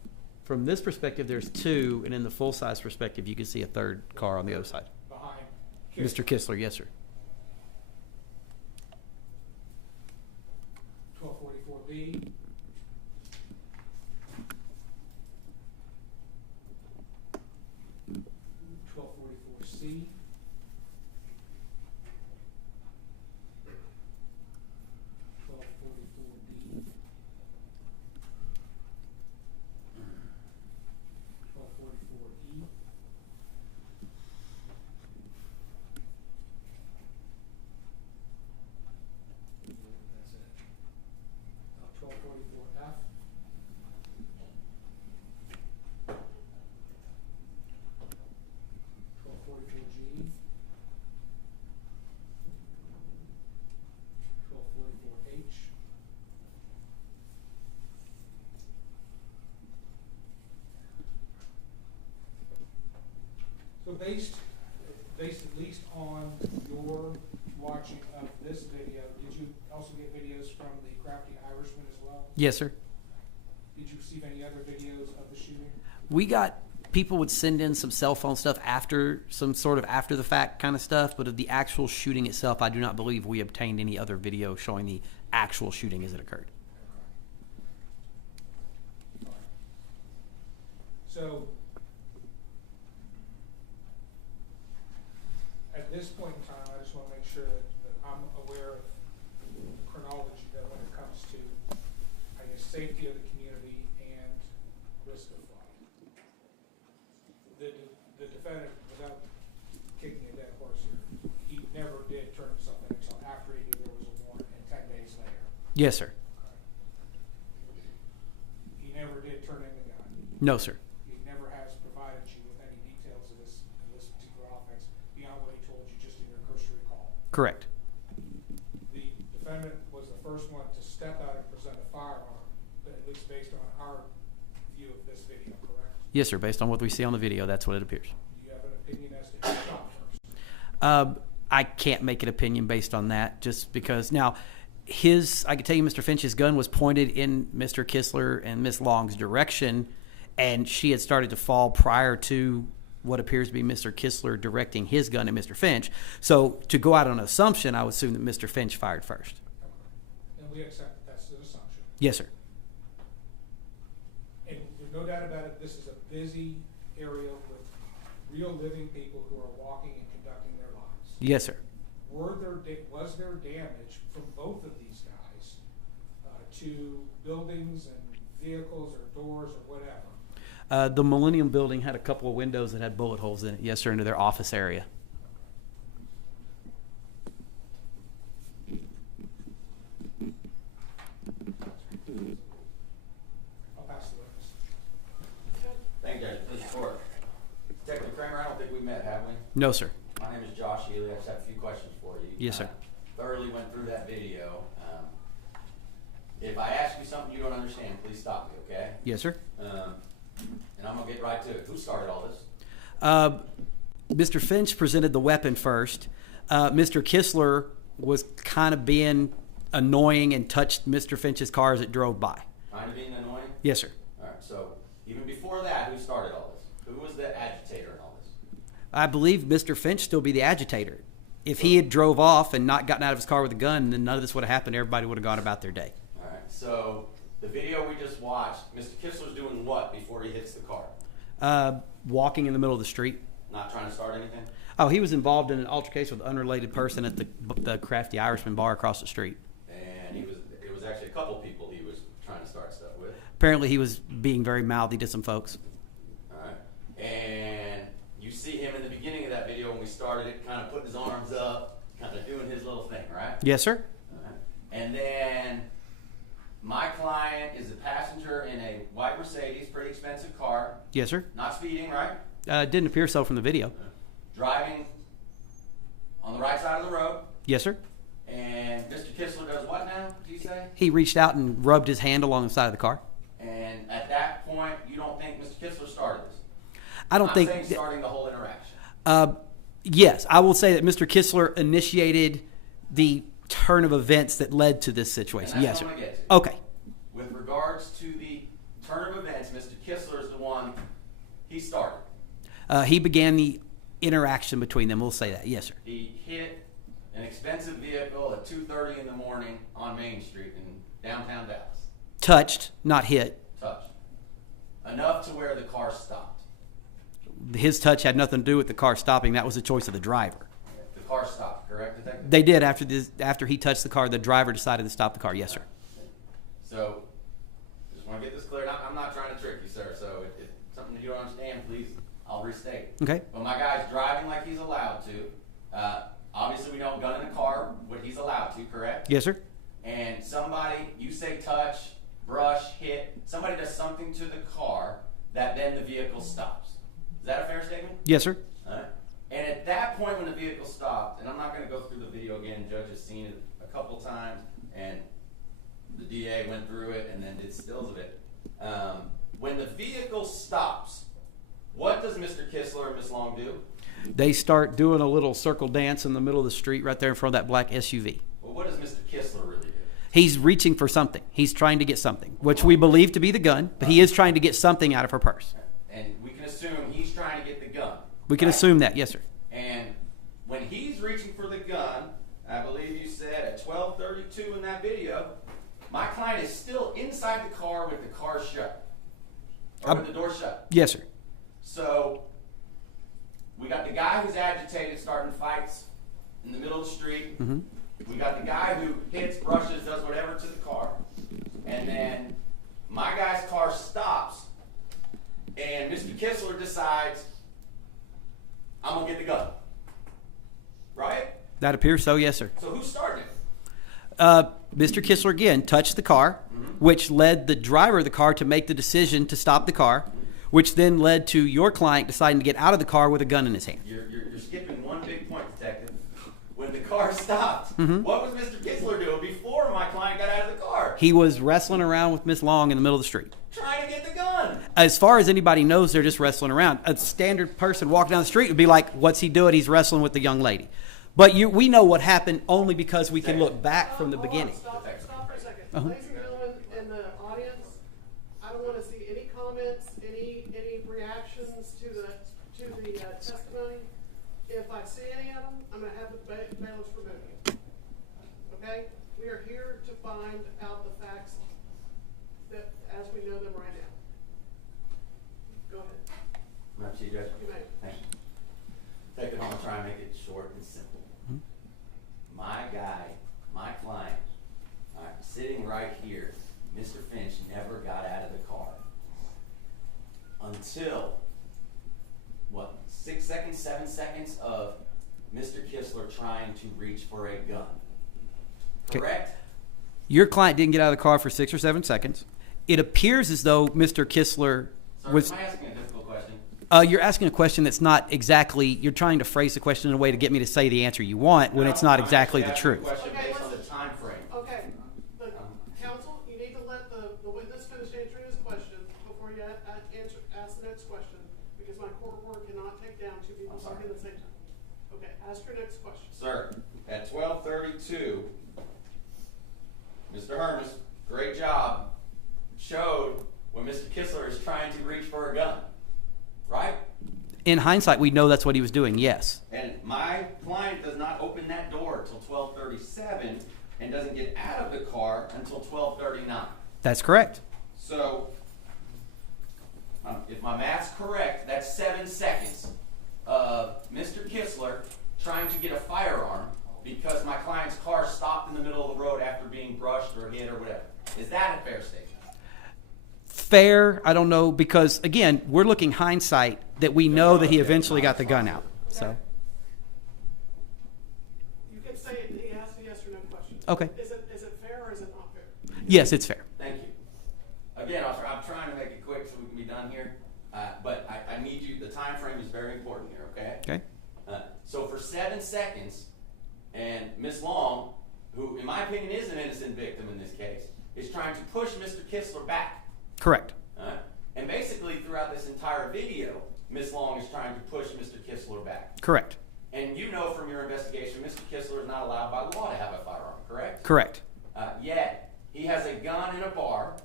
From this perspective, there's 2, and in the full-size perspective, you can see a 3rd car on the other side. Behind Mr. Kistler, yes, sir. 1244B. 1244C. 1244D. 1244E. That's it. 1244F. 1244G. 1244H. So based at least on your watching of this video, did you also get videos from the Crafty Irishman as well? Yes, sir. Did you receive any other videos of the shooting? We got people would send in some cell phone stuff after some sort of after the fact kind of stuff, but of the actual shooting itself, I do not believe we obtained any other video showing the actual shooting as it occurred. All right. So at this point in time, I just want to make sure that I'm aware of the chronology that when it comes to, I guess, safety of the community and risk of flight. The defendant, without kicking a dead horse here, he never did turn himself in until after he knew there was a warrant and 10 days later. Yes, sir. He never did turn in the gun. No, sir. He never has provided you with any details of this particular offense beyond what he told you just in your cursory call. Correct. The defendant was the first one to step out and present a firearm, but at least based on our view of this video, correct? Yes, sir. Based on what we see on the video, that's what it appears. Do you have an opinion as to who shot first? I can't make an opinion based on that, just because now I can tell you Mr. Finch's gun was pointed in Mr. Kistler and Miss Long's direction, and she had started to fall prior to what appears to be Mr. Kistler directing his gun at Mr. Finch. So to go out on an assumption, I would assume that Mr. Finch fired first. And we accept that that's an assumption. Yes, sir. And there's no doubt about it, this is a busy area with real living people who are walking and conducting their lives. Yes, sir. Was there damage from both of these guys to buildings and vehicles or doors or whatever? The Millennium Building had a couple of windows that had bullet holes in it. Yes, sir, into their office area. I'll pass the witness. Thank you, Judge. Please report. Detective Kramer, I don't think we met, have we? No, sir. My name is Josh Healy. I just have a few questions for you. Yes, sir. Thoroughly went through that video. If I ask you something you don't understand, please stop me, okay? Yes, sir. And I'm gonna get right to it. Who started all this? Mr. Finch presented the weapon first. Mr. Kistler was kind of being annoying and touched Mr. Finch's car as it drove by. Kind of being annoying? Yes, sir. All right, so even before that, who started all this? Who was the agitator in all this? I believe Mr. Finch still be the agitator. If he had drove off and not gotten out of his car with a gun, then none of this would have happened. Everybody would have gone about their day. All right, so the video we just watched, Mr. Kistler's doing what before he hits the car? Walking in the middle of the street. Not trying to start anything? Oh, he was involved in an altercation with an unrelated person at the Crafty Irishman bar across the street. And it was actually a couple people he was trying to start stuff with. Apparently he was being very mouthy to some folks. All right. And you see him in the beginning of that video when we started it, kind of putting his arms up, kind of doing his little thing, right? Yes, sir. All right. And then my client is a passenger in a white Mercedes, pretty expensive car. Yes, sir. Not speeding, right? Didn't appear so from the video. Driving on the right side of the road. Yes, sir. And Mr. Kistler does what now, do you say? He reached out and rubbed his hand along the side of the car. And at that point, you don't think Mr. Kistler started this? I don't I'm think. saying starting the whole interaction. Yes, I will say that Mr. Kistler initiated the turn of events that led to this situation. And Yes, that's sir. what I'm gonna get to. Okay. With regards to the turn of events, Mr. Kistler is the one, he started. He began the interaction between them. We'll say that. Yes, sir. He hit an expensive vehicle at 2:30 in the morning on Main Street in downtown Dallas. Touched, not hit. Touched. Enough to where the car stopped. His touch had nothing to do with the car stopping. That was the choice of the driver. The car stopped, correct, Detective? They did after he touched the car. The driver decided to stop the car. Yes, sir. So, just want to get this clear. I'm not trying to trick you, sir. So, if something that you don't understand, please, I'll restate. Okay. But my guy's driving like he's allowed to. Obviously, we know gun in the car, what he's allowed to, correct? Yes, sir. And somebody, you say touch, brush, hit, somebody does something to the car that then the vehicle stops. Is that a fair statement? Yes, sir. Alright. And at that point when the vehicle stopped, and I'm not going to go through the video again, the judge has seen it a couple times, and the DA went through it and then did stills of it. When the vehicle stops, what does Mr. Kistler and Ms. Long do? They start doing a little circle dance in the middle of the street right there in front of that black SUV. Well, what does Mr. Kistler really do? He's reaching for something. He's trying to get something, which we believe to be the gun, but he is trying to get something out of her purse. And we can assume he's trying to get the gun. We can right? assume that. Yes, sir. And when he's reaching for the gun, I believe you said at 12:32 in that video, my client is still inside the car with the car shut. Or with the door shut. Yes, sir. So, we got the guy who's agitated, starting fights in the middle of the street. Mm-hmm. We got the guy who hits, brushes, does whatever to the car. And then my guy's car stops, and Mr. Kistler decides, I'm going to get the gun. Right? That appears so. Yes, sir. So who started it? Mr. Kistler again touched the car, which led the driver of the car to make the decision to stop the car, which then led to your client deciding to get out of the car with a gun in his hand. You're skipping one big point, Detective. When the car stopped, Mm-hmm. what was Mr. Kistler doing before my client got out of the car? He was wrestling around with Miss Long in the middle of the street. Trying to get the gun. As far as anybody knows, they're just wrestling around. A standard person walking down the street would be like, what's he doing? He's wrestling with the young lady. But we know what happened only because we can look back from the Hold on, beginning. Stop for a second. Uh-huh. Ladies and gentlemen in the audience, I don't want to see any comments, any reactions to the testimony. If I see any of them, I'm going to have the bailiffs remove you. Okay? We are here to find out the facts that as we know them right now. Go ahead. Madam Chief Judge. You may. Thank you. Take it home and try and make it short and simple. My guy, my client, sitting right here, Mr. Finch never got out of the car until, 6 seconds, 7 seconds of Mr. Kistler trying to reach for a gun. Correct? Your client didn't get out of the car for 6 or 7 seconds. It appears as though Mr. Kistler Sir, was... am I asking a difficult question? You're asking a question that's not exactly... You're trying to phrase the question in a way to get me to say the answer you want when it's not I'm exactly the actually truth. asking a question Okay, based on the listen. time frame. Okay, the counsel, you need to let the witness finish answering his question before you ask the next question, because my court order cannot take down two people talking at the same time. Okay, ask your next question. Sir, at 12:32, Mr. Hermes, great job, showed when Mr. Kistler is trying to reach for a gun, right? In hindsight, we know that's what he was doing, yes. And my client does not open that door until 12:37 and doesn't get out of the car until 12:39. That's correct. So, if my math's correct, that's 7 seconds of Mr. Kistler trying to get a firearm because my client's car stopped in the middle of the road after being brushed or hit or whatever. Is that a fair statement? Fair, I don't know, because, again, we're looking hindsight that we know that he eventually got the gun out. So, You can say it, he asked a yes or no question. Okay. Is it fair or is it not fair? yes, it's fair. Thank you. Again, officer, I'm trying to make it quick so we can be done here, but I need you, the time frame is very important here, okay? Okay? So for 7 seconds, and Ms. Long, who in my opinion is an innocent victim in this case, is trying to push Mr. Kistler back. Correct. And basically throughout this entire video, Ms. Long is trying to push Mr. Kistler back. Correct. And you know from your investigation, Mr. Kistler is not allowed by law to have a firearm, correct? Correct. Yet, he has a gun in a bar,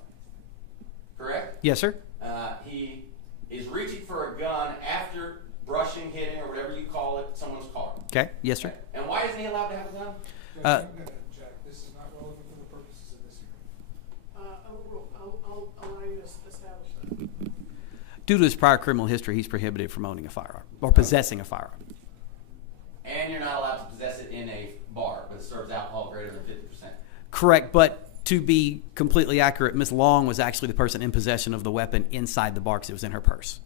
correct? Yes, sir. He is reaching for a gun after brushing, hitting, or whatever you call it, someone's car. Okay. Yes, sir. Okay. And why isn't he allowed to have a gun? Jack, this is not relevant for the purposes of this hearing. Overruled. I'll allow you to establish that. Due to his prior criminal history, he's prohibited from owning a firearm or possessing a firearm. And you're not allowed to possess it in a bar, but it serves alcohol greater than 50%. Correct, but to be completely accurate, Ms. Long was actually the person in possession of the weapon inside the bar because it was in her purse.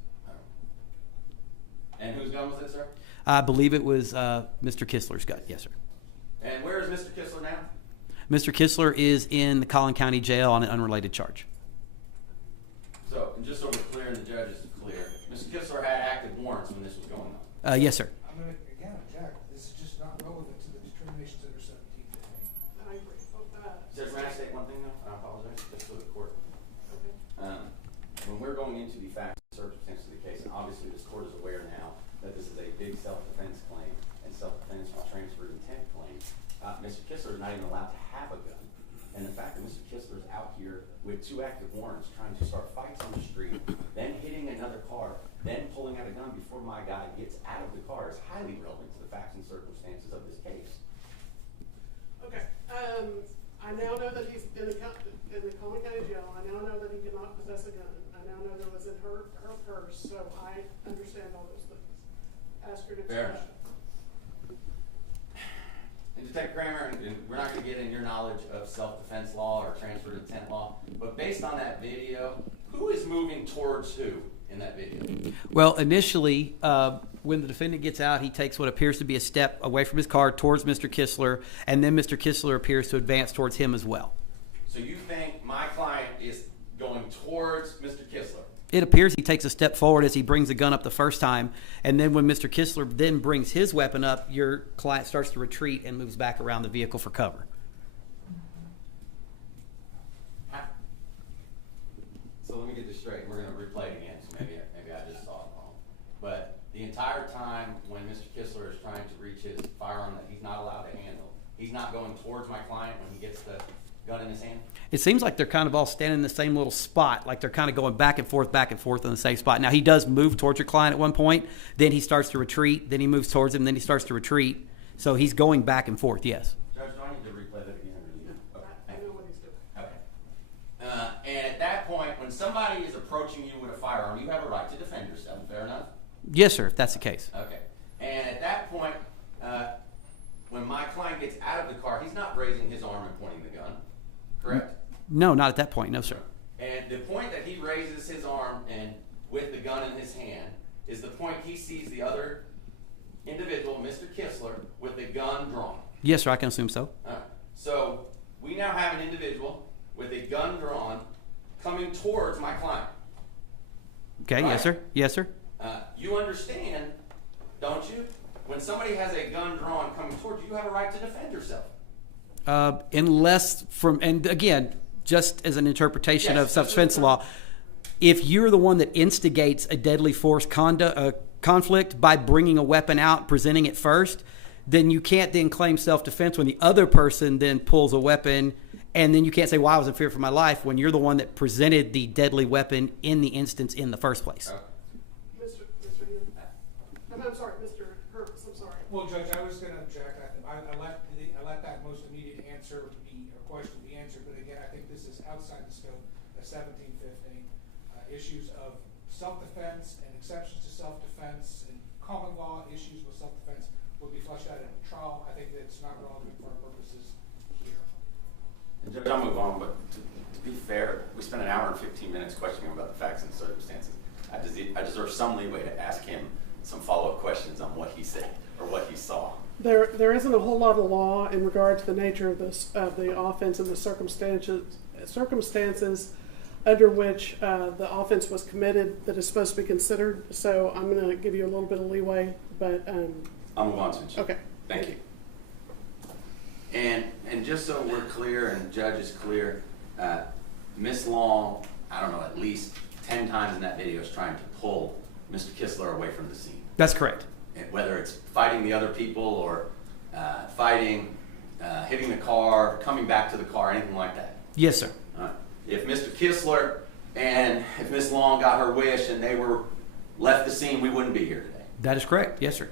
And whose gun was it, sir? I believe it was Mr. Kistler's gun. Yes, sir. And where is Mr. Kistler now? Mr. Kistler is in the Collin County Jail on an unrelated charge. So, and just so we're clear and the judge is clear, Mr. Kistler had active warrants when this was going on. Yes, sir. I'm going to, again, Jack, this is just not relevant to the determinations under 1715. I agree. Judge, may I say one thing though? I apologize, just for the court. Okay. When we're going into the facts and circumstances of the case, and obviously this court is aware now that this is a big self-defense claim and self-defense with transferred intent claim, Mr. Kistler is not even allowed to have a gun. And the fact that Mr. Kistler is out here with 2 active warrants trying to start fights on the street, then hitting another car, then pulling out a gun before my guy gets out of the car is highly relevant to the facts and circumstances of this case. Okay. I now know that he's in the Collin County Jail. I now know that he cannot possess a gun. I now know that it was in her purse, so I understand all those things. Ask your next Fair question. And Detective Kramer, and we're not going to get in your knowledge of self-defense law or transferred intent law, but based on that video, who is moving towards who in that video? Well, initially, when the defendant gets out, he takes what appears to be a step away from his car towards Mr. Kistler, and then Mr. Kistler appears to advance towards him as well. So you think my client is going towards Mr. Kistler? It appears he takes a step forward as he brings the gun up the first time, and then when Mr. Kistler then brings his weapon up, your client starts to retreat and moves back around the vehicle for cover. So let me get this straight. We're going to replay it again, so maybe I just saw it wrong. But the entire time when Mr. Kistler is trying to reach his firearm that he's not allowed to handle, he's not going towards my client when he gets the gun in his hand? It seems like they're kind of all standing in the same little spot, like they're kind of going back and forth in the same spot. Now, he does move towards your client at one point, then he starts to retreat, then he moves towards him, then he starts to retreat. So he's going back and forth, yes. Judge, do I need to replay that again? Or do you? Okay. I know what he's doing. Okay. And at that point, when somebody is approaching you with a firearm, you have a right to defend yourself. Fair enough? Yes, sir, if that's the case. Okay. And at that point, when my client gets out of the car, he's not raising his arm and pointing the gun, correct? No, not at that point, no, sir. And the point that he raises his arm and with the gun in his hand is the point he sees the other individual, Mr. Kistler, with the gun drawn. Yes, sir, I can assume so. So we now have an individual with a gun drawn coming towards my client. Okay, Right? yes, sir. Yes, sir. You understand, don't you? When somebody has a gun drawn coming towards you, you have a right to defend yourself. Unless from, and again, just as an interpretation Yes, of self-defense law, if you're the one that instigates a deadly force conflict by bringing a weapon out, presenting it first, then you can't then claim self-defense when the other person then pulls a weapon, and then you can't say, well, I was in fear for my life, when you're the one that presented the deadly weapon in the instance in the first place. Mr. Hill. I'm sorry, Mr. Hertz, I'm sorry. Well, Judge, I was going to object. I let that most immediate answer be, or question be answered, but again, I think this is outside the scope of 1715. Issues of self-defense and exceptions to self-defense and common law issues with self-defense will be fleshed out in trial. I think that it's not relevant for our purposes here. And Judge, I'll move on, but to be fair, we spent an hour and 15 minutes questioning him about the facts and circumstances. I deserve some leeway to ask him some follow-up questions on what he said or what he saw. There isn't a whole lot of law in regard to the nature of this the offense and the circumstances under which the offense was committed that is supposed to be considered. So I'm going to give you a little bit of leeway, but I'll move on to it. okay. Thank you. And just so we're clear and Judge is clear, Miss Long, I don't know, at least 10 times in that video is trying to pull Mr. Kistler away from the scene. That's correct. whether it's fighting the other people or fighting, hitting the car, coming back to the car, anything like that? Yes, sir. If Mr. Kistler and if Ms. Long got her wish and they were left the scene, we wouldn't be here today. That is correct. Yes, sir.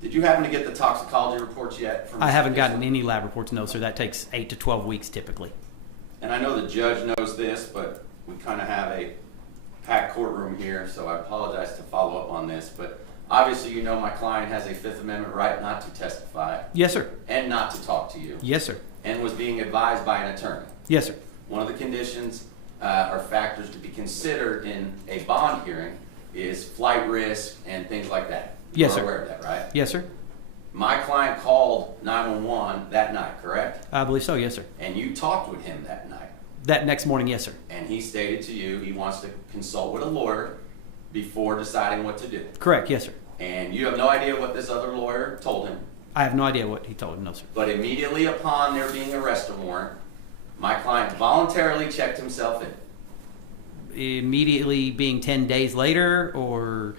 Did you happen to get the toxicology reports yet? From I Mr. haven't Kistler? gotten any lab reports, no, sir. That takes 8 to 12 weeks typically. And I know the judge knows this, but we kind of have a packed courtroom here, so I apologize to follow up on this. But obviously, you know my client has a Fifth Amendment right not to testify Yes, sir. and not to talk to you, Yes, sir. and was being advised by an attorney. Yes, sir. One of the conditions or factors to be considered in a bond hearing is flight risk and things like that. Yes, You're sir. aware of that, right? Yes, sir. My client called 911 that night, correct? I believe so. Yes, sir. And you talked with him that night. That next morning, yes, sir. And he stated to you he wants to consult with a lawyer before deciding what to do. Correct. Yes, sir. And you have no idea what this other lawyer told him. I have no idea what he told him. No, sir. But immediately upon there being a arrest warrant, my client voluntarily checked himself in. Immediately being 10 days later, or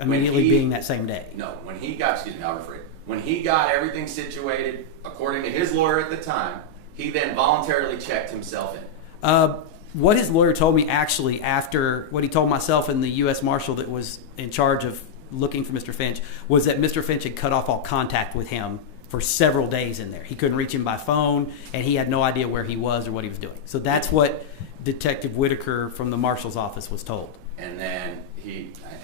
immediately he- being that same day? No, when he got, excuse me, I'll rephrase. When he got everything situated, according to his lawyer at the time, he then voluntarily checked himself in. What his lawyer told me actually after what he told myself and the U.S. Marshal that was in charge of looking for Mr. Finch was that Mr. Finch had cut off all contact with him for several days in there. He couldn't reach him by phone, and he had no idea where he was or what he was doing. So that's what Detective Whitaker from the Marshal's office was told. And then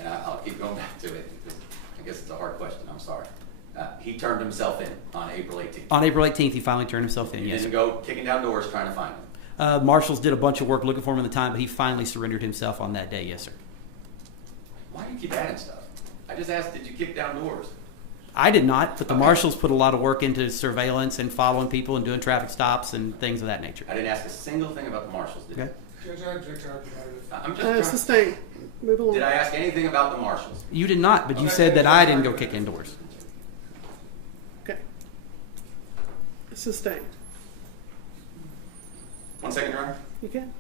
I'll keep going back to it because I guess it's a hard question. I'm sorry. He turned himself in on April 18th. On April 18th, he finally turned himself in. He Yes, didn't sir. go kicking down doors trying to find him. Marshals did a bunch of work looking for him at the time, but he finally surrendered himself on that day. Yes, sir. Why do you keep adding stuff? I just asked, did you kick down doors? I did not, but the Okay. Marshals put a lot of work into surveillance and following people and doing traffic stops and things of that nature. I didn't ask a single thing about the marshals, did Okay. Judge, I object to argumentative. I'm just trying, Sustained. Move along. did I ask anything about the marshals? You did not, but you said that I didn't go kick in doors. Okay. Sustained. 1 second, Your Honor. You can.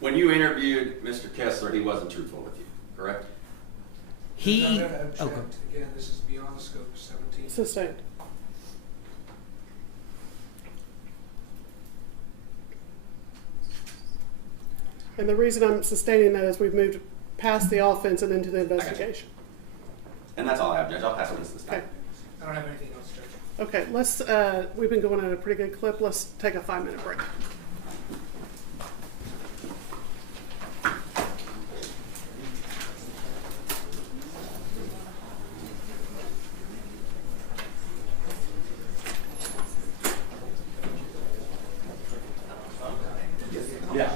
When you interviewed Mr. Kessler, he wasn't truthful with you, correct? He. Judge, I object. Okay. Again, this is beyond the scope of 17. Sustained. And the reason I'm sustaining that is we've moved past the offense and into the investigation. And that's all I have, Judge. I'll pass it this time. Okay. I don't have anything else, Judge. Okay, let's, we've been going at a pretty good clip. Let's take a 5-minute break. Yeah.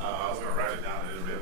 I was gonna write it down a little bit.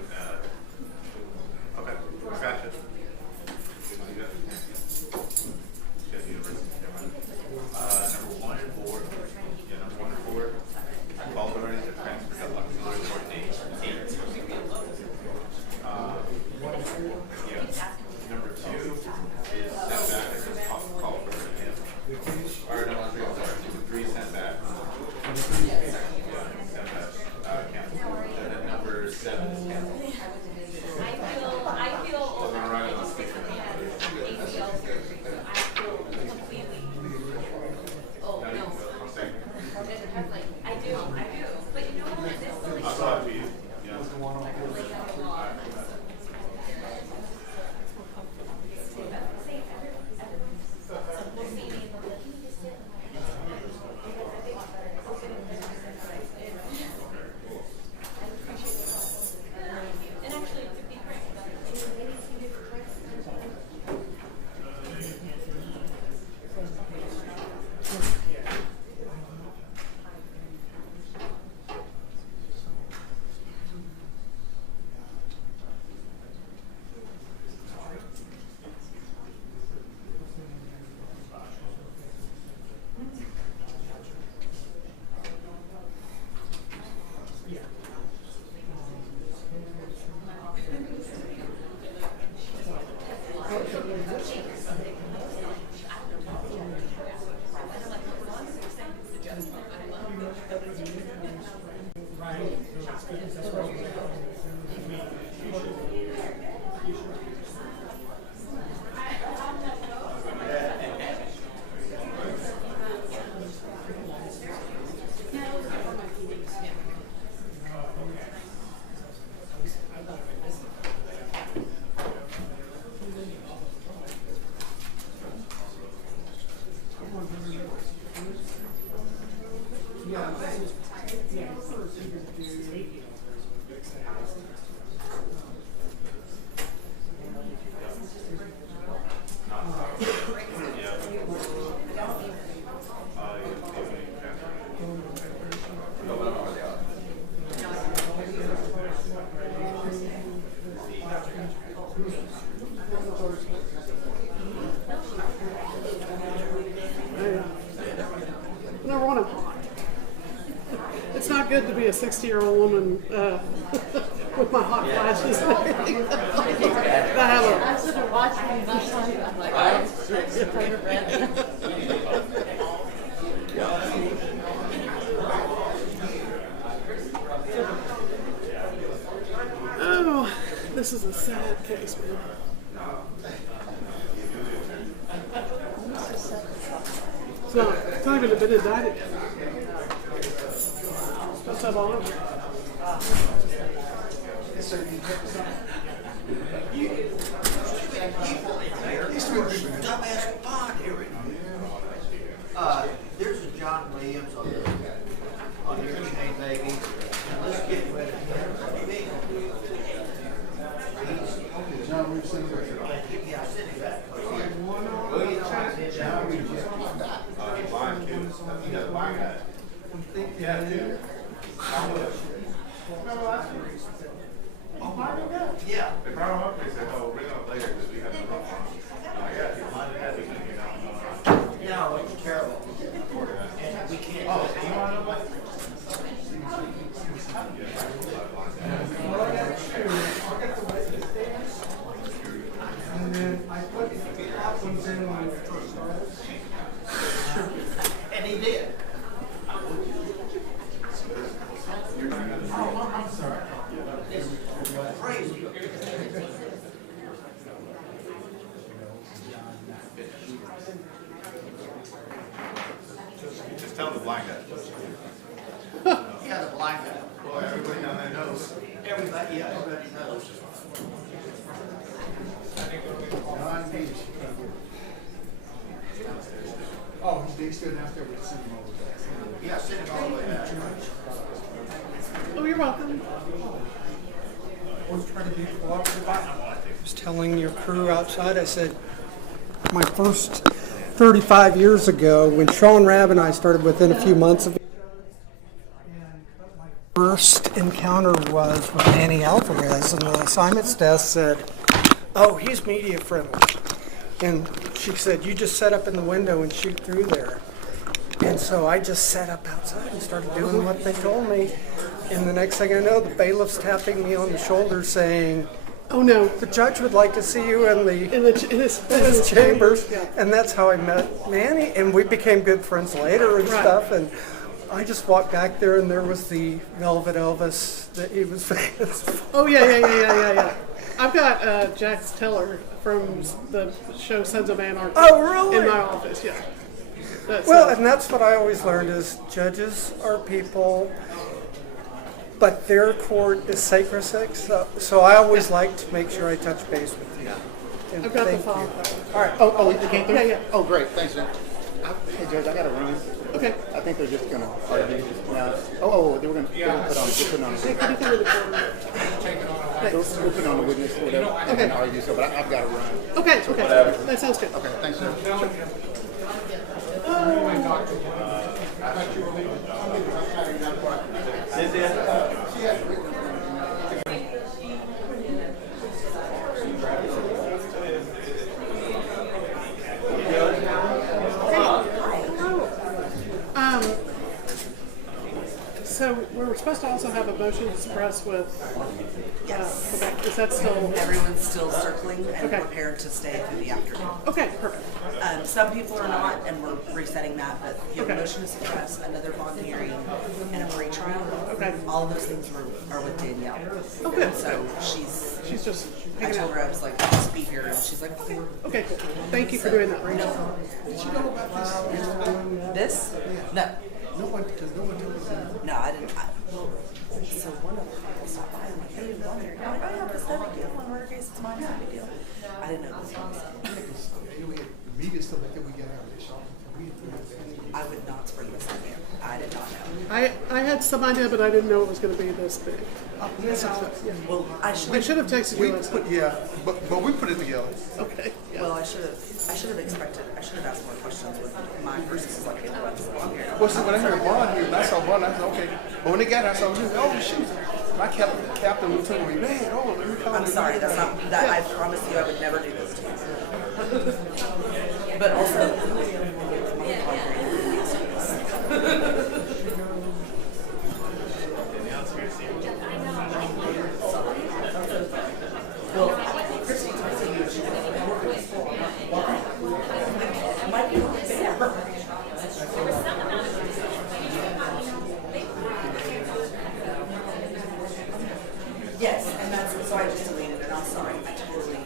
Number one, I'm hot. It's not good to be a 60-year-old woman with my hot flashes. I have a. I should have watched me last time. I'm like, I'm trying to rent. Oh, this is a sad case, man. It's not even been indicted yet. Let's have on. Dumbass bond hearing. There's a John Williams on your chain, baby. And let's get rid of him. John, we've seen it. Yeah, sitting back. You got a blind guy. Yeah, dude. Yeah. They brought him up and they said, oh, bring him up later because we have no room for him. I got you. No, it's terrible. And we can't. Oh, do you want to know? And then I put hot ones in when I first started. And he did. Oh, I'm sorry. It's crazy. Just tell the blind guy. Yeah, the blind guy. Well, everybody down there knows. Everybody, yeah, everybody knows. Oh, he's still downstairs with the cinema over there. Yeah, sitting all the way back. Oh, you're welcome. Always try to be cooperative. I was telling your crew outside, I said, my first 35 years ago, when Sean Rabb and I started within a few months of each other, and my first encounter was with Annie Alvarez, and the assignments desk said, oh, he's media friendly. And she said, you just set up in the window and shoot through there. And so I just sat up outside and started doing what they told me. And the next thing I know, the bailiff's tapping me on the shoulder saying, Oh no, the judge would like to see you in his chambers. Yeah. And that's how I met Manny. And we became good friends later and Right. stuff. And I just walked back there and there was the Velvet Elvis that he was famous for. Oh yeah. I've got Jax Teller from the show Sons of Anarchy. Oh, really? In my office, yeah. Well, and that's what I always learned is judges are people, but their court is sacred. So I always like to make sure I touch base with you. And I've got the thank file. you. All right. Oh, you came through? Yeah. Oh, great. Thanks, man. Hey, Judge, I got to run. Okay. I think they're just going to argue now. Oh, they were going to put on. Hey, can you come to the corner? We'll put on the witness or whatever. Okay. And argue. So, but I've got to run. Okay. That sounds good. Okay. Thanks, sir. So we were supposed to also have a motion to suppress with. Yes. Okay. Is that still? Everyone's still circling and Okay. prepared to stay through the afternoon. Okay. Perfect. Some people are not, and we're resetting that, but you have Okay. a motion to suppress, another bond hearing, and a free trial. Okay. All of those things are with Danielle. Oh, good. So she's just I hanging told out. her I was like, I'll just be here, and she's like, okay. Okay, cool. Thank you for doing that, Rachel. Did you know about this? This? No. No one, because no one told us. No, I didn't. So one of the people stopped by. I'm like, hey, you want here? I'm like, oh yeah, it's no big deal. One murder case, it's mine, it's no big deal. I didn't know this one. We had the media stuff like that. We got out of this. I would not spring this on you. I did not know. I had some idea, but I didn't know it was going to be this big. Well, I I should have texted you last night. But we put it together. Okay. Yeah. Well, I should have expected. I should have asked more questions with my person. Was like, hey, no, that's belong here. Well, see, when I heard Bond here, and I saw Bond, I said, okay. But when they got it, I saw him. Oh, shoot. My captain was telling me, man, oh, let me call I'm him. sorry. That's not. That I promise you, I would never do this to you. But also. Well, Christy told you she was might be fair. Yes, and that's so I just deleted it. I'm sorry. I totally.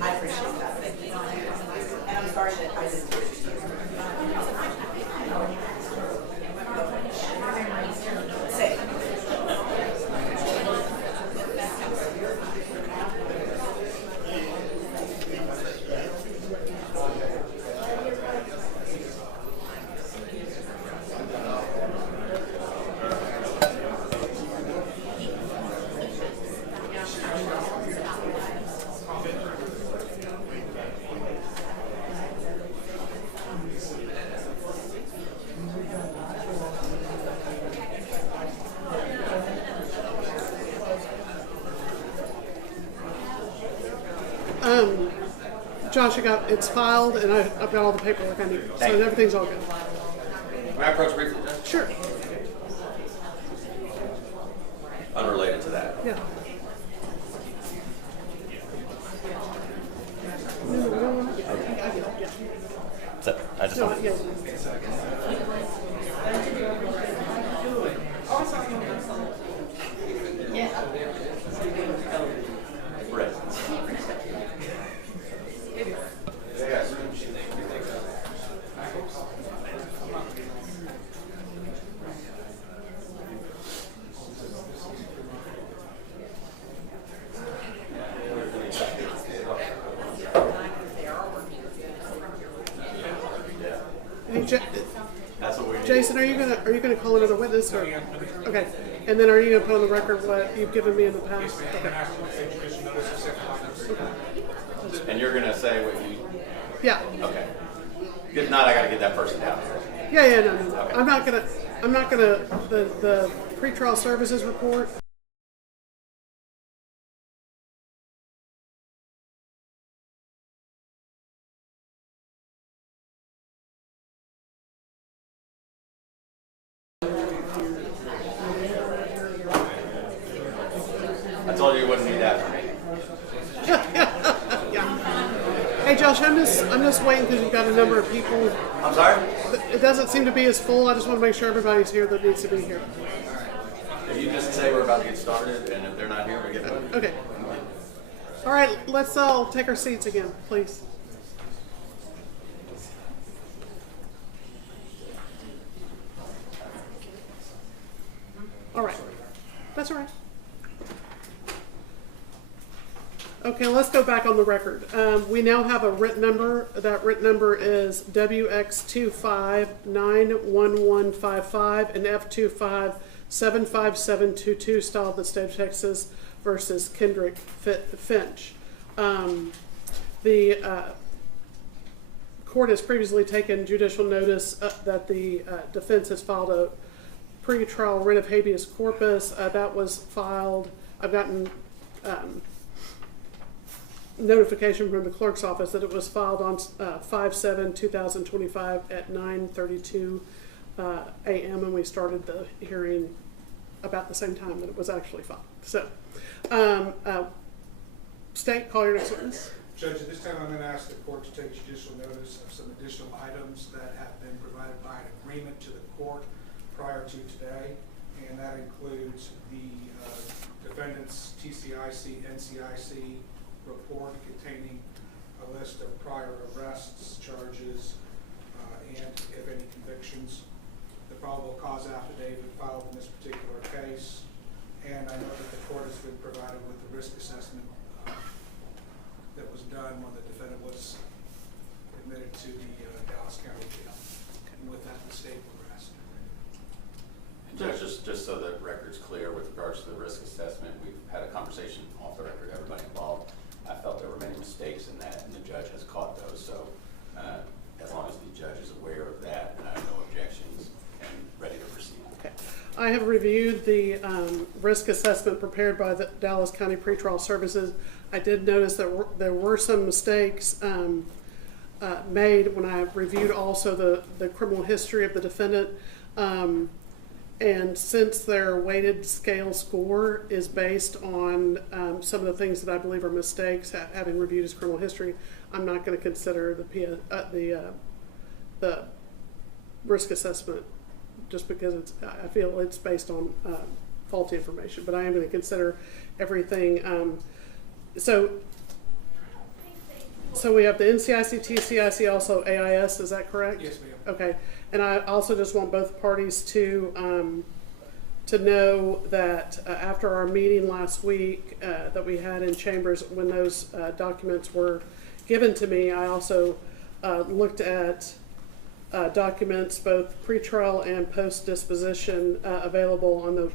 I appreciate that. And I'm sorry that I didn't do it to you. Say. Josh, it's filed, and I've got all the paperwork I need, so everything's all good. May I approach briefly, Judge? Sure. Unrelated to that. Yeah. So, I just No, want yeah. Right. That's what we need. Jason, are you gonna call another witness or? Okay, and then are you gonna put on the record what you've given me in the past? Okay. And you're gonna say what you, Yeah. okay. If not, I gotta get that person down. Yeah, no. Okay. I'm not gonna, the pretrial services report. I told you you wouldn't need that from me. Yeah. Hey Josh, I'm just waiting because you've got a number of people. I'm sorry? It doesn't seem to be as full. I just want to make sure everybody's here that needs to be here. If you just say we're about to get started, and if they're not here, we get moving. Okay. All right, let's all take our seats again, please. All right. That's all right. Okay, let's go back on the record. We now have a written number. That written number is WX2591155 and F2575722, style of the state of Texas versus Kendrick Finch. The court has previously taken judicial notice that the defense has filed a pretrial writ of habeas corpus. That was filed. I've gotten notification from the clerk's office that it was filed on 5/7/2025 at 9:32 a.m. and we started the hearing about the same time that it was actually filed. So, State, call your next witness. Judge, at this time I'm going to ask the court to take judicial notice of some additional items that have been provided by an agreement to the court prior to today, and that includes the defendant's TCIC, NCIC report containing a list of prior arrests, charges, and if any convictions, the probable cause affidavit filed in this particular case, and I know that the court has been provided with the risk assessment that was done when the defendant was admitted to the Dallas County Jail. And with that, the state will rest. And Judge, just so the record's clear with regards to the risk assessment, we've had a conversation off the record, everybody involved. I felt there were many mistakes in that, and the judge has caught those. So as long as the judge is aware of that, and I have no objections, and ready to proceed. Okay. I have reviewed the risk assessment prepared by the Dallas County Pretrial Services. I did notice that there were some mistakes made when I reviewed also the criminal history of the defendant. And since their weighted scale score is based on some of the things that I believe are mistakes, having reviewed his criminal history, I'm not going to consider the risk assessment just because I feel it's based on faulty information. But I am going to consider everything. So we have the NCIC, TCIC, also AIS. Is that correct? Yes, ma'am. Okay. And I also just want both parties to know that after our meeting last week that we had in chambers, when those documents were given to me, I also looked at documents, both pretrial and post-disposition, available on the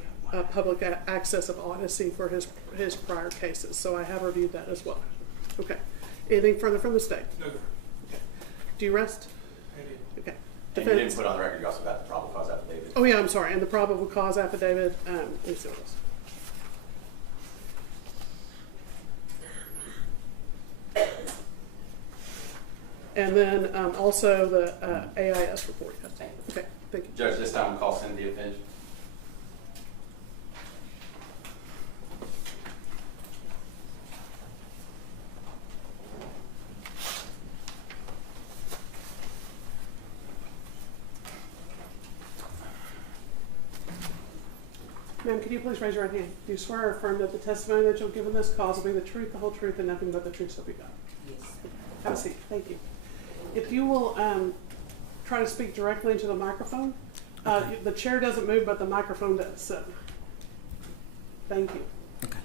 public access of Odyssey for his prior cases. So I have reviewed that as well. Okay. Anything further from the state? No. Okay. Do you rest? I did. Okay. And you didn't put on the record, you also got the probable cause affidavit. Oh yeah, I'm sorry. And the probable cause affidavit. Let me see what else. And then also the AIS report. Okay, thank you. Judge, this time we'll call Cynthia Finch. Ma'am, could you please raise your right hand? Do you swear or affirm that the testimony that you'll give in this cause will be the truth, the whole truth, and nothing but the truth, so be God? Yes. Have a seat. Thank you. If you will try to speak directly into the microphone. The chair doesn't move, but the microphone does. So, thank you. Okay.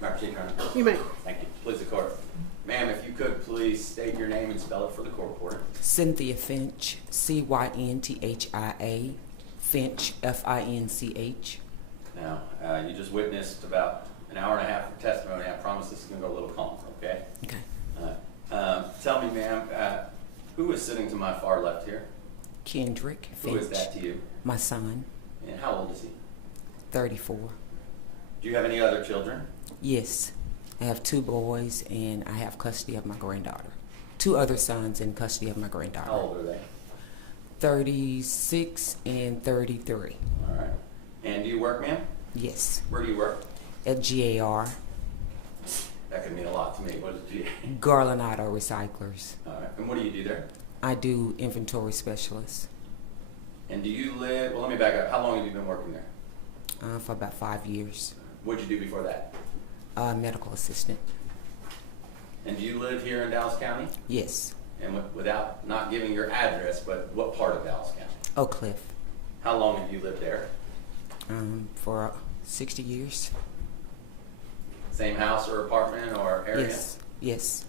May I proceed, Your Honor? You may. Thank you. Please, the court. Ma'am, if you could please state your name and spell it for the court reporter. Cynthia Finch, Cynthia, Finch, Finch. Now, you just witnessed about an hour and a half of testimony. I promise this is going to go a little calmer, okay? Okay. Tell me, ma'am, who is sitting to my far left here? Kendrick Finch. Who is that to you? My son. And how old is he? 34. Do you have any other children? Yes. I have 2 boys, and I have custody of my granddaughter. 2 other sons in custody of my granddaughter. How old are they? 36 and 33. All right. And do you work, ma'am? Yes. Where do you work? At GAR. That could mean a lot to me. What is GAR? Garland Auto Recyclers. All right. And what do you do there? I do inventory specialist. And do you live, well, let me back up. How long have you been working there? For about 5 years. What did you do before that? Medical assistant. And do you live here in Dallas County? Yes. And without not giving your address, but what part of Dallas County? Oak Cliff. How long have you lived there? For 60 years. Same house or apartment or area? Yes. Yes.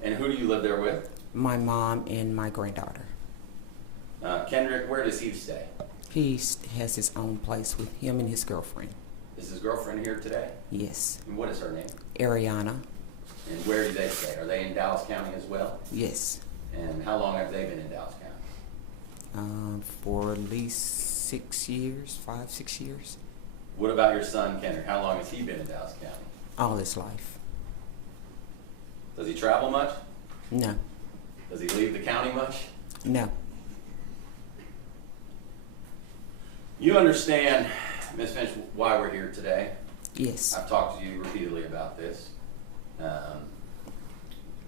And who do you live there with? My mom and my granddaughter. Kendrick, where does he stay? He has his own place with him and his girlfriend. Is his girlfriend here today? Yes. And what is her name? Ariana. And where do they stay? Are they in Dallas County as well? Yes. And how long have they been in Dallas County? For at least 6 years, 5, 6 years. What about your son, Kendrick? How long has he been in Dallas County? All his life. Does he travel much? No. Does he leave the county much? No. You understand, Ms. Finch, why we're here today? Yes. I've talked to you repeatedly about this.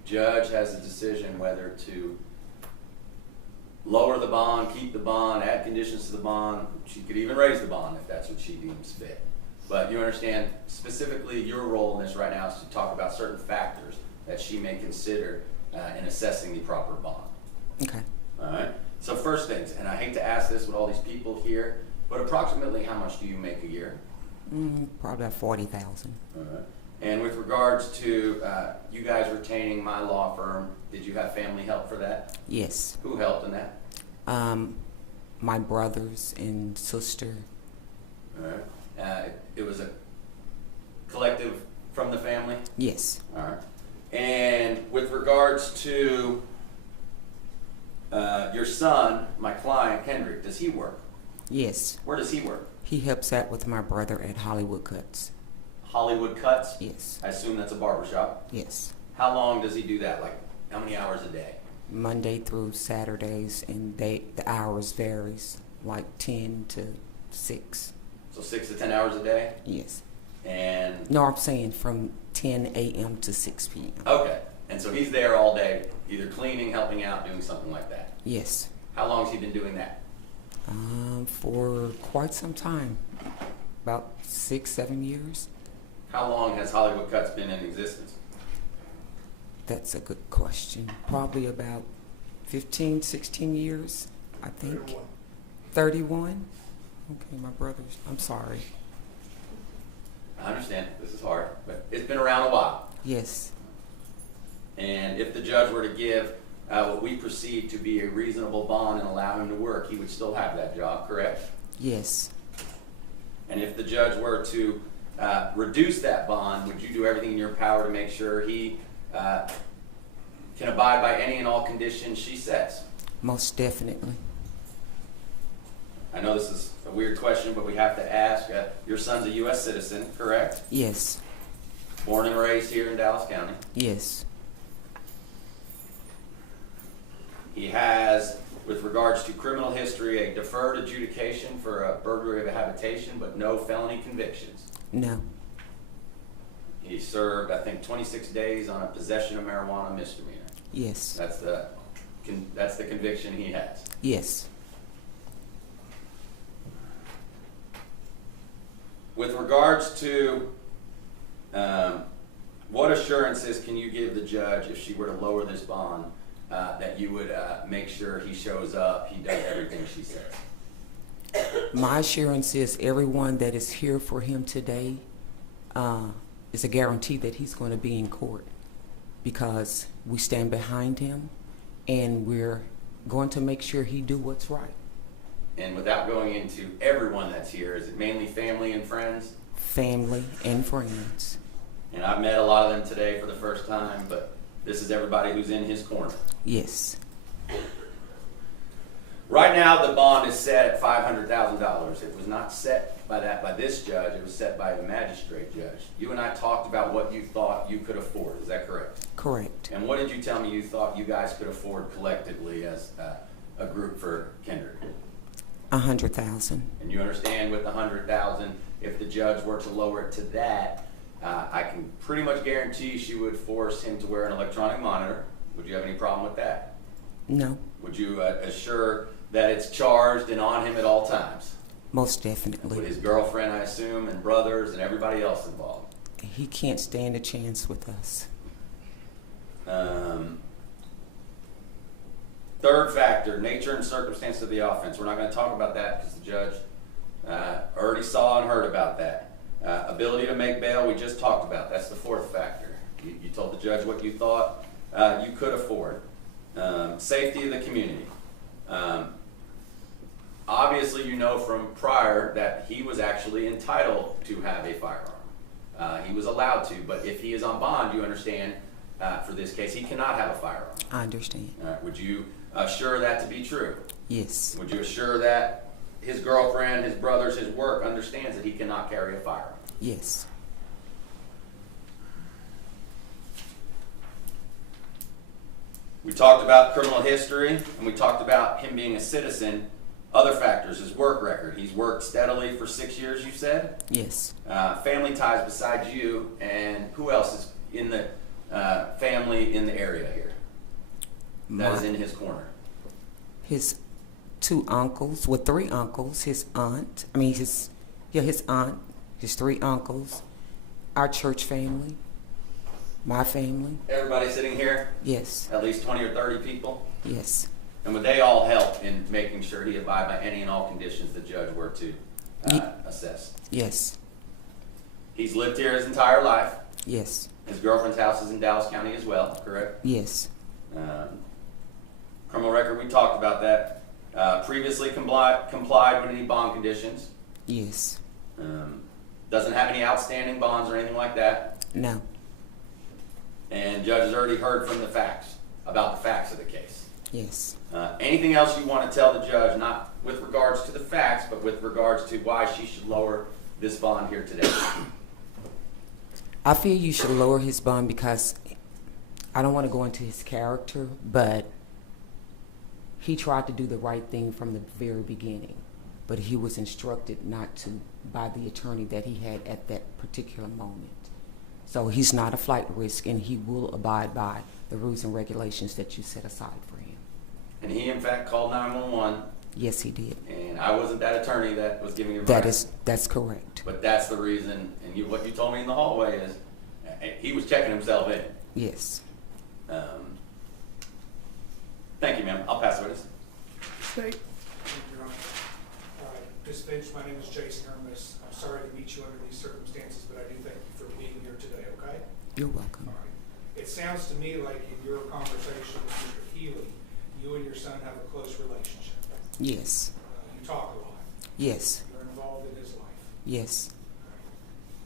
Judge has a decision whether to lower the bond, keep the bond, add conditions to the bond. She could even raise the bond if that's what she deems fit. But you understand, specifically your role in this right now is to talk about certain factors that she may consider in assessing the proper bond. Okay. All right? So first things, and I hate to ask this with all these people here, but approximately how much do you make a year? Probably about 40,000. All right. And with regards to you guys retaining my law firm, did you have family help for that? Yes. Who helped in that? My brothers and sister. All right. It was a collective from the family? Yes. All right. And with regards to your son, my client, Kendrick, does he work? Yes. Where does he work? He helps out with my brother at Hollywood Cuts. Hollywood Cuts? Yes. I assume that's a barbershop? Yes. How long does he do that? Like, how many hours a day? Monday through Saturdays, and the hours varies, like 10 to 6. So 6 to 10 hours a day? Yes. And no, I'm saying from 10 a.m. to 6 p.m. Okay. And so he's there all day, either cleaning, helping out, doing something like that? Yes. How long has he been doing that? For quite some time, about 6-7 years. How long has Hollywood Cuts been in existence? That's a good question. Probably about 15, 16 years, I think. 31? Okay, my brothers, I'm sorry. I understand, this is hard, but it's been around a while. Yes. And if the judge were to give what we perceive to be a reasonable bond and allow him to work, he would still have that job, correct? Yes. And if the judge were to reduce that bond, would you do everything in your power to make sure he can abide by any and all conditions she sets? Most definitely. I know this is a weird question, but we have to ask. Your son's a U.S. citizen, correct? Yes. Born and raised here in Dallas County? Yes. He has, with regards to criminal history, a deferred adjudication for a burglary of a habitation, but no felony convictions. No. He served, I think, 26 days on a possession of marijuana misdemeanor. Yes. That's the conviction he has. Yes. With regards to what assurances can you give the judge if she were to lower this bond that you would make sure he shows up, he does everything she says? My assurance is everyone that is here for him today is a guarantee that he's going to be in court, because we stand behind him and we're going to make sure he do what's right. And without going into everyone that's here, is it mainly family and friends? Family and friends. And I've met a lot of them today for the first time, but this is everybody who's in his corner. Yes. Right now, the bond is set at $500,000. It was not set by this judge. It was set by the magistrate judge. You and I talked about what you thought you could afford. Is that correct? Correct. And what did you tell me you thought you guys could afford collectively as a group for Kendrick? 100,000. And you understand with the 100,000, if the judge were to lower it to that, I can pretty much guarantee she would force him to wear an electronic monitor. Would you have any problem with that? No. Would you assure that it's charged and on him at all times? Most definitely. With his girlfriend, I assume, and brothers and everybody else involved? He can't stand a chance with us. Third factor, nature and circumstance of the offense. We're not going to talk about that because the judge already saw and heard about that. Ability to make bail, we just talked about. That's the fourth factor. You told the judge what you thought you could afford. Safety of the community. Obviously, you know from prior that he was actually entitled to have a firearm. He was allowed to, but if he is on bond, you understand, for this case, he cannot have a firearm. I understand. Would you assure that to be true? Yes. Would you assure that his girlfriend, his brothers, his work understands that he cannot carry a firearm? Yes. We talked about criminal history, and we talked about him being a citizen. Other factors, his work record. He's worked steadily for 6 years, you said? Yes. Family ties besides you, and who else is in the family in the area here that is in his corner? his 2 uncles, well, 3 uncles, his aunt, his aunt, his 3 uncles, our church family, my family. Everybody sitting here? Yes. At least 20 or 30 people? Yes. And would they all help in making sure he abide by any and all conditions the judge were to assess? Yes. He's lived here his entire life. Yes. His girlfriend's house is in Dallas County as well, correct? Yes. Criminal record, we talked about that. Previously complied with any bond conditions. Yes. Doesn't have any outstanding bonds or anything like that. No. And judge has already heard from the facts, about the facts of the case. Yes. Anything else you want to tell the judge, not with regards to the facts, but with regards to why she should lower this bond here today? I feel you should lower his bond because I don't want to go into his character, but he tried to do the right thing from the very beginning. But he was instructed not to by the attorney that he had at that particular moment. So he's not a flight risk, and he will abide by the rules and regulations that you set aside for him. And he, in fact, called 911. Yes, he did. And I wasn't that attorney that was giving advice. That's correct. But that's the reason, and what you told me in the hallway is he was checking himself in. Yes. Thank you, ma'am. I'll pass the witness. State. Your Honor. Ms. Finch, my name is Jason Hermes. I'm sorry to meet you under these circumstances, but I do thank you for being here today, okay? You're welcome. All right. It sounds to me like in your conversation with Mr. Healy, you and your son have a close relationship. Yes. You talk a lot. Yes. You're involved in his life. Yes.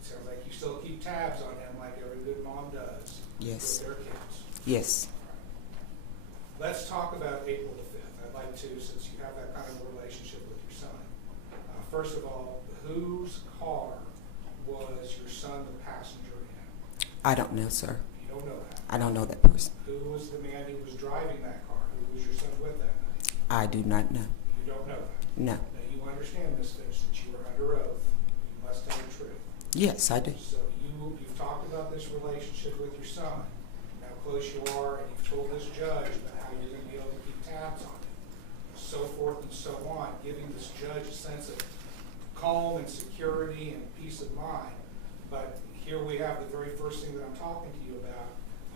It sounds like you still keep tabs on him like every good mom does. Yes. With their kids. Yes. Let's talk about April the 5th. I'd like to, since you have that kind of a relationship with your son. First of all, whose car was your son the passenger in? I don't know, sir. You don't know that? I don't know that person. Who was the man who was driving that car? Who was your son with that night? I do not know. You don't know that? No. Now, you understand, Ms. Finch, that you are under oath. You must tell the truth. Yes, I do. So you've talked about this relationship with your son, how close you are, and you've told this judge about how you're going to be able to keep tabs on him, so forth and so on, giving this judge a sense of calm and security and peace of mind. But here we have the very first thing that I'm talking to you about.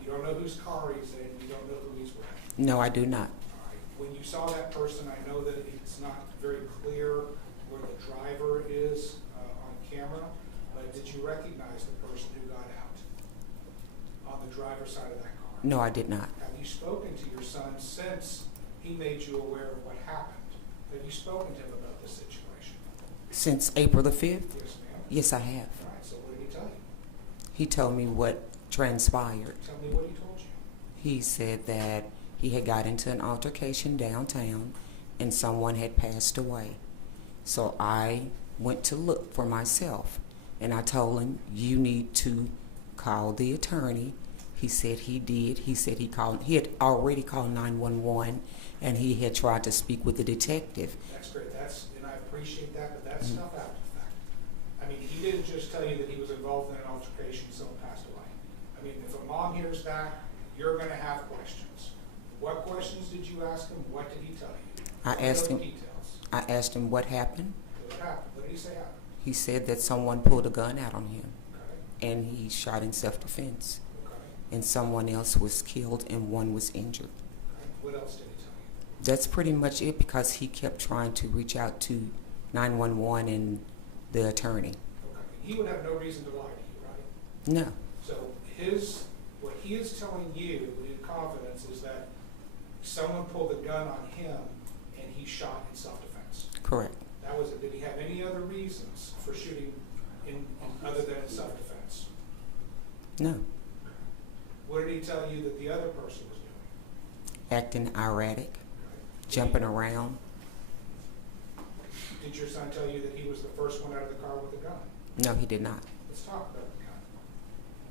You don't know whose car he's in. You don't know who he's with. No, I do not. All right. When you saw that person, I know that it's not very clear where the driver is on camera, but did you recognize the person who got out on the driver's side of that car? No, I did not. Have you spoken to your son since he made you aware of what happened? Have you spoken to him about this situation? Since April the 5th? Yes, ma'am. Yes, I have. All right, so what did he tell you? He told me what transpired. Tell me what he told you. He said that he had got into an altercation downtown and someone had passed away. So I went to look for myself, and I told him, you need to call the attorney. He said he did. He said he had already called 911, and he had tried to speak with the detective. That's great. And I appreciate that, but that's stuff after the fact. I mean, he didn't just tell you that he was involved in an altercation and someone passed away. I mean, if a mom hears that, you're going to have questions. What questions did you ask him? What did he tell you? I asked him. Details. I asked him what happened. What happened? What did he say happened? He said that someone pulled a gun out on him, Okay. and he shot in self-defense. Okay. And someone else was killed and one was injured. Okay. What else did he tell you? That's pretty much it, because he kept trying to reach out to 911 and the attorney. Okay. He would have no reason to lie to you, right? No. So what he is telling you in confidence is that someone pulled a gun on him and he shot in self-defense. Correct. That was it. Did he have any other reasons for shooting other than in self-defense? No. What did he tell you that the other person was doing? Acting erratic, Okay. jumping around. Did your son tell you that he was the first one out of the car with a gun? No, he did not. Let's talk about the gun.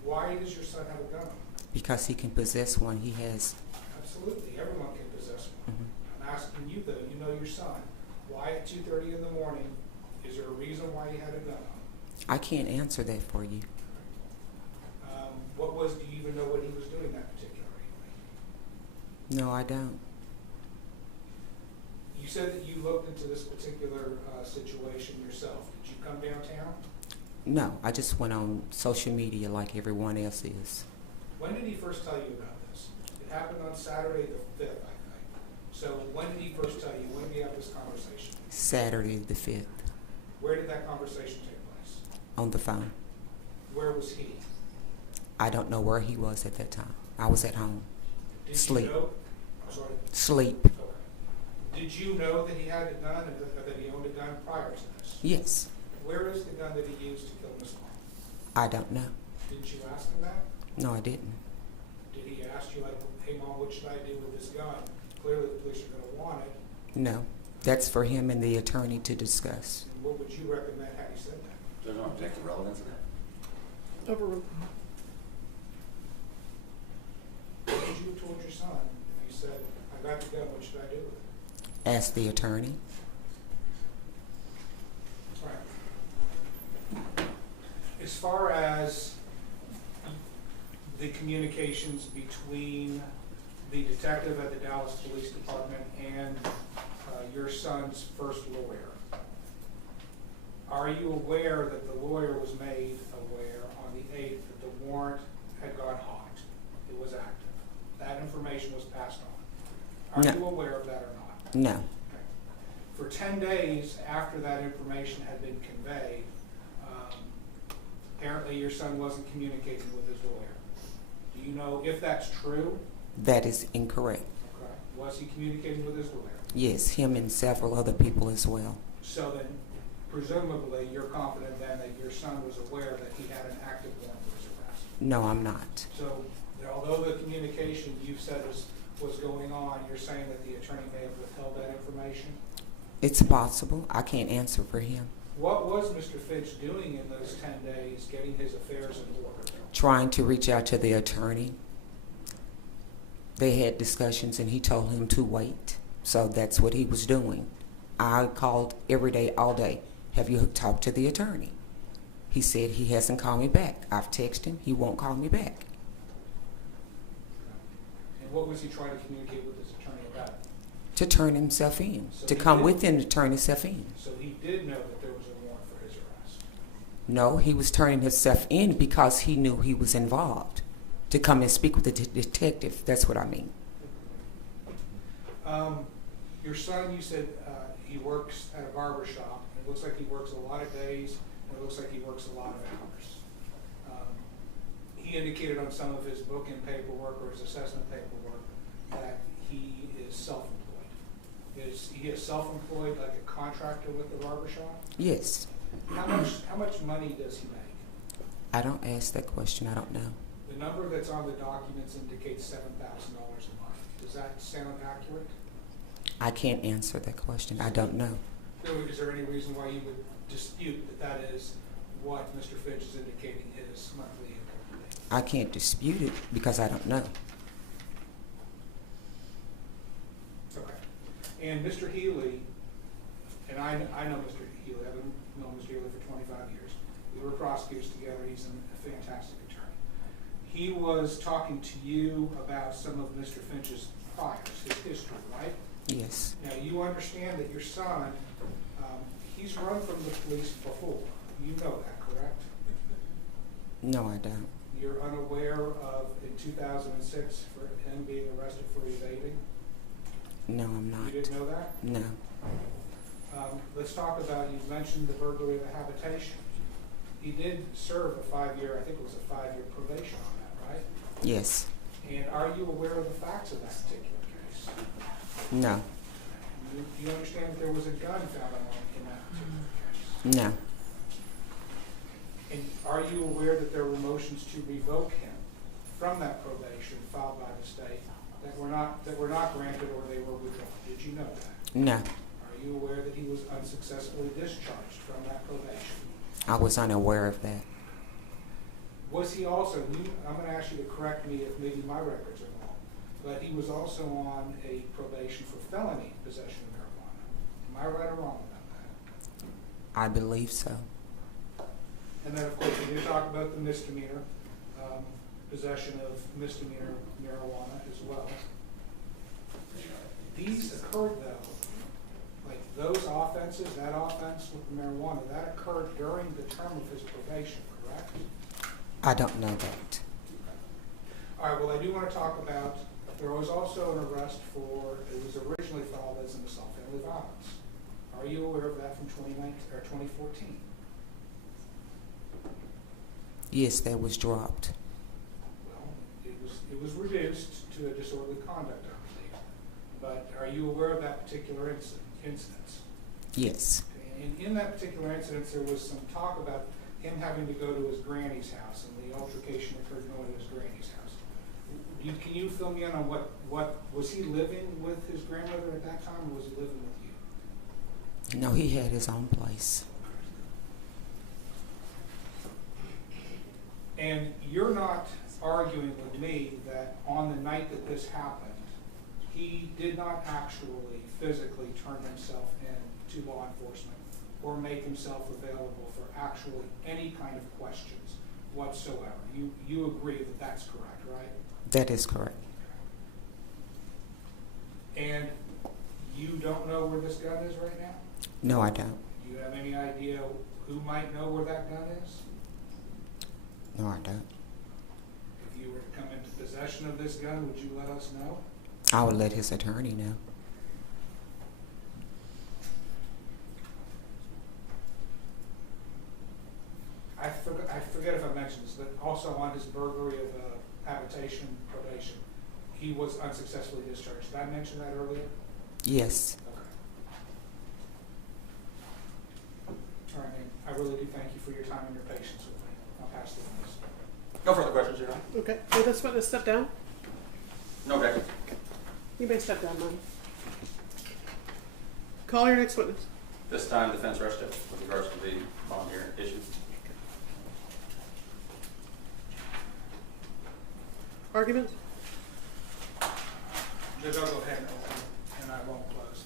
Why does your son have a gun? Because he can possess one. He has. Absolutely. Everyone can possess one. Mm-hmm. I'm asking you, though, you know your son. Why at 2:30 in the morning? Is there a reason why he had a gun on? I can't answer that for you. Do you even know what he was doing that particular evening? No, I don't. You said that you looked into this particular situation yourself. Did you come downtown? No, I just went on social media like everyone else is. When did he first tell you about this? It happened on Saturday the 5th, I think. So when did he first tell you? When did you have this conversation? Saturday the 5th. Where did that conversation take place? On the phone. Where was he? I don't know where he was at that time. I was at home. Did Sleep. you know? I'm sorry. Sleep. Okay. Did you know that he had a gun and that he owned a gun prior to this? Yes. Where is the gun that he used to kill Miss Long? I don't know. Didn't you ask him that? No, I didn't. Did he ask you, like, hey, Mom, what should I do with this gun? Clearly the police are going to want it. No. That's for him and the attorney to discuss. And what would you recommend had he said that? There's no objective relevance in that. Overruled. What would you have told your son if you said, I got the gun, what should I do with it? Ask the attorney. Right. As far as the communications between the detective at the Dallas Police Department and your son's first lawyer, are you aware that the lawyer was made aware on the 8th that the warrant had gone hot? It was active. That information was passed on. Are No. you aware of that or not? No. Okay. For 10 days after that information had been conveyed, apparently your son wasn't communicating with his lawyer. Do you know if that's true? That is incorrect. Okay. Was he communicating with his lawyer? Yes, him and several other people as well. So then, presumably, you're confident then that your son was aware that he had an active warrant for his arrest? No, I'm not. So, although the communication you've said was going on, you're saying that the attorney may have withheld that information? It's possible. I can't answer for him. What was Mr. Finch doing in those 10 days, getting his affairs in order? Trying to reach out to the attorney. They had discussions and he told him to wait. So that's what he was doing. I called every day, all day. Have you talked to the attorney? He said he hasn't called me back. I've texted him. He won't call me back. And what was he trying to communicate with his attorney about? To turn himself in. So To he come did- with him to turn himself in. So he did know that there was a warrant for his arrest? No, he was turning himself in because he knew he was involved. To come and speak with the detective. That's what I mean. Your son, you said he works at a barber shop. It looks like he works a lot of days, and it looks like he works a lot of hours. He indicated on some of his booking paperwork or his assessment paperwork that he is self-employed. Is he a self-employed, like a contractor with the barber shop? Yes. How much money does he make? I don't ask that question. I don't know. The number that's on the documents indicates $7,000 a month. Does that sound accurate? I can't answer that question. I don't know. Is there any reason why you would dispute that that is what Mr. Finch is indicating his monthly income to be? I can't dispute it because I don't know. Okay. And Mr. Healy, and I know Mr. Healy, I've known Mr. Healy for 25 years. We were prosecutors together. He's a fantastic attorney. He was talking to you about some of Mr. Finch's priors, his history, right? Yes. Now, you understand that your son, he's run from the police before. You know that, correct? No, I don't. You're unaware of, in 2006, for him being arrested for evading? No, I'm not. You didn't know that? No. Let's talk about, you mentioned the burglary of the habitation. He did serve a 5-year, I think it was a 5-year probation on that, right? Yes. And are you aware of the facts of that particular case? No. Do you understand that there was a gun found in that particular case? No. And are you aware that there were motions to revoke him from that probation filed by the state that were not granted or they were withdrawn? Did you know that? No. Are you aware that he was unsuccessfully discharged from that probation? I was unaware of that. Was he also, I'm going to ask you to correct me if maybe my records are wrong, but he was also on a probation for felony possession of marijuana. Am I right or wrong about that? I believe so. And then, of course, we did talk about the misdemeanor, possession of misdemeanor marijuana as well. These occurred, though, like those offenses, that offense with the marijuana, that occurred during the term of his probation, correct? I don't know that. All right, well, I do want to talk about, there was also an arrest for, it was originally filed as an assault family violence. Are you aware of that from 2014? Yes, that was dropped. Well, it was reduced to a disorderly conduct, I believe. But are you aware of that particular incident? Yes. And in that particular incident, there was some talk about him having to go to his granny's house, and the altercation occurred going to his granny's house. Can you fill me in on what was he living with his grandmother at that time, or was he living with you? No, he had his own place. And you're not arguing with me that on the night that this happened, he did not actually physically turn himself in to law enforcement or make himself available for actually any kind of questions whatsoever. You agree that that's correct, right? That is correct. And you don't know where this gun is right now? No, I don't. Do you have any idea who might know where that gun is? No, I don't. If you were to come into possession of this gun, would you let us know? I would let his attorney know. I forget if I mentioned this, but also on his burglary of habitation probation, he was unsuccessfully discharged. Did I mention that earlier? Yes. Okay. All right, man. I really do thank you for your time and your patience with me. I'll pass the witness. No further questions, Your Honor? Okay, will this witness step down? No objection. You may step down, ma'am. Call your next witness. This time, defense rested with regards to the bond hearing issue. Arguments? Judge, I'll go ahead and open, and I won't close.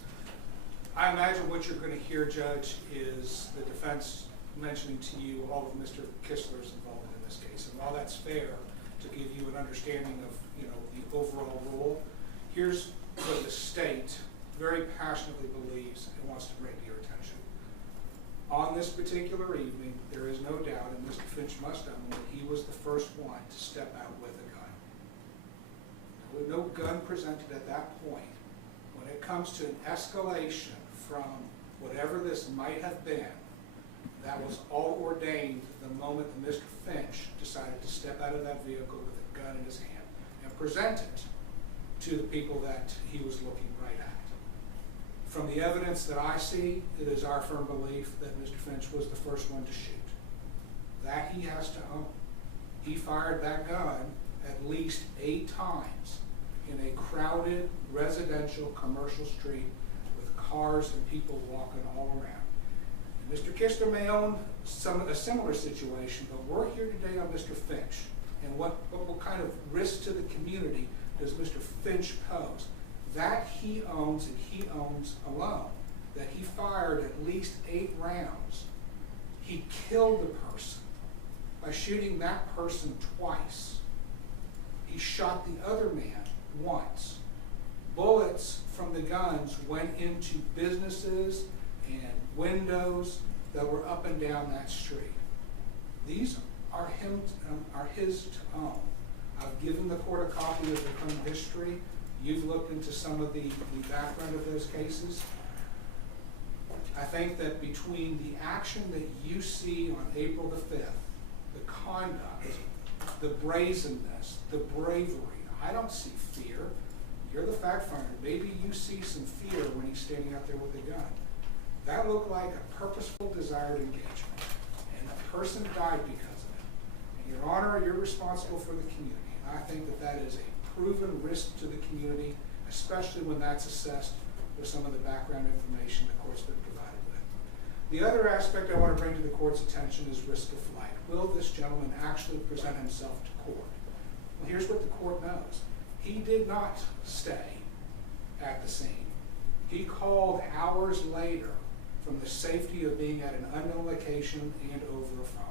I imagine what you're going to hear, Judge, is the defense mentioning to you all of Mr. Kistler's involvement in this case. And while that's fair to give you an understanding of, the overall rule, here's what the state very passionately believes and wants to bring to your attention. On this particular evening, there is no doubt, and Mr. Finch must own, that he was the first one to step out with a gun. With no gun presented at that point, when it comes to an escalation from whatever this might have been, that was all ordained the moment that Mr. Finch decided to step out of that vehicle with a gun in his hand and present it to the people that he was looking right at. From the evidence that I see, it is our firm belief that Mr. Finch was the first one to shoot. That he has to own. He fired that gun at least 8 times in a crowded residential commercial street with cars and people walking all around. And Mr. Kistler may own a similar situation, but we're here today on Mr. Finch. And what kind of risk to the community does Mr. Finch pose? That he owns and he owns alone. That he fired at least 8 rounds. He killed the person by shooting that person twice. He shot the other man once. Bullets from the guns went into businesses and windows that were up and down that street. These are his to own. I've given the court a copy of the criminal history. You've looked into some of the background of those cases. I think that between the action that you see on April the 5th, the conduct, the brazenness, the bravery, I don't see fear. You're the fact finder. Maybe you see some fear when he's standing out there with a gun. That looked like a purposeful, desired engagement. And a person died because of it. And Your Honor, you're responsible for the community. And I think that that is a proven risk to the community, especially when that's assessed with some of the background information the court's been provided with. The other aspect I want to bring to the court's attention is risk of flight. Will this gentleman actually present himself to court? Well, here's what the court knows. He did not stay at the scene. He called hours later from the safety of being at an unknown location and over a phone.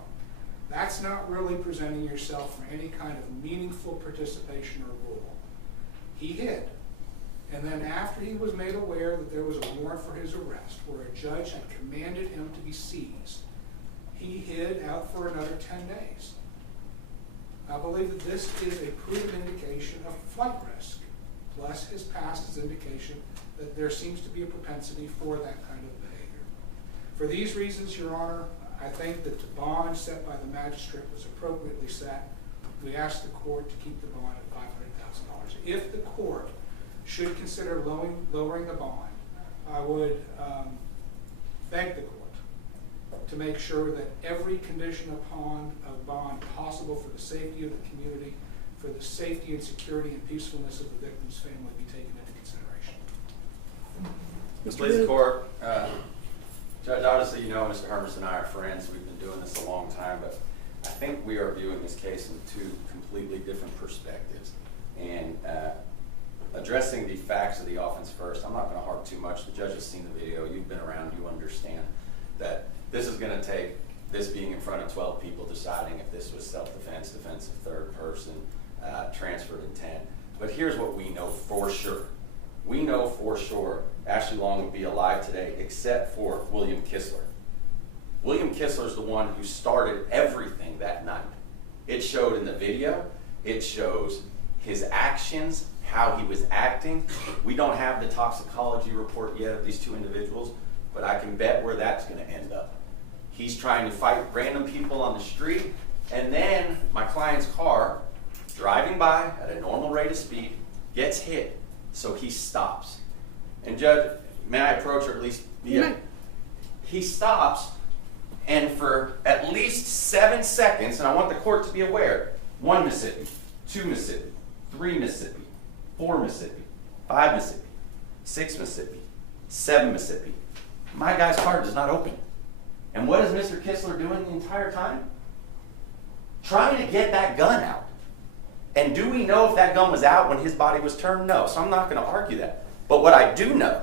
That's not really presenting yourself for any kind of meaningful participation or rule. He hid. And then after he was made aware that there was a warrant for his arrest, where a judge had commanded him to be seized, he hid out for another 10 days. I believe that this is a proven indication of flight risk, plus his past is indication that there seems to be a propensity for that kind of behavior. For these reasons, Your Honor, I think that the bond set by the magistrate was appropriately set. We ask the court to keep the bond at $500,000. If the court should consider lowering the bond, I would beg the court to make sure that every condition upon a bond possible for the safety of the community, for the safety and security and peacefulness of the victim's family be taken into consideration. Please, court. Judge, obviously you know Mr. Hermes and I are friends. We've been doing this a long time, but I think we are viewing this case in two completely different perspectives. And addressing the facts of the offense first, I'm not going to harp too much. The judge has seen the video. You've been around. You understand that this is going to take this being in front of 12 people deciding if this was self-defense, defensive third person, transferred intent. But here's what we know for sure. We know for sure Ashlee Long would be alive today except for William Kistler. William Kistler is the one who started everything that night. It showed in the video. It shows his actions, how he was acting. We don't have the toxicology report yet of these two individuals, but I can bet where that's going to end up. He's trying to fight random people on the street, and then my client's car, driving by at a normal rate of speed, gets hit, so he stops. And Judge, may I approach, or at least he stops, and for at least 7 seconds, and I want the court to be aware, 1 Mississippi, 2 Mississippi, 3 Mississippi, 4 Mississippi, 5 Mississippi, 6 Mississippi, 7 Mississippi. My guy's car does not open. And what is Mr. Kistler doing the entire time? Trying to get that gun out. And do we know if that gun was out when his body was turned? No, so I'm not going to argue that. But what I do know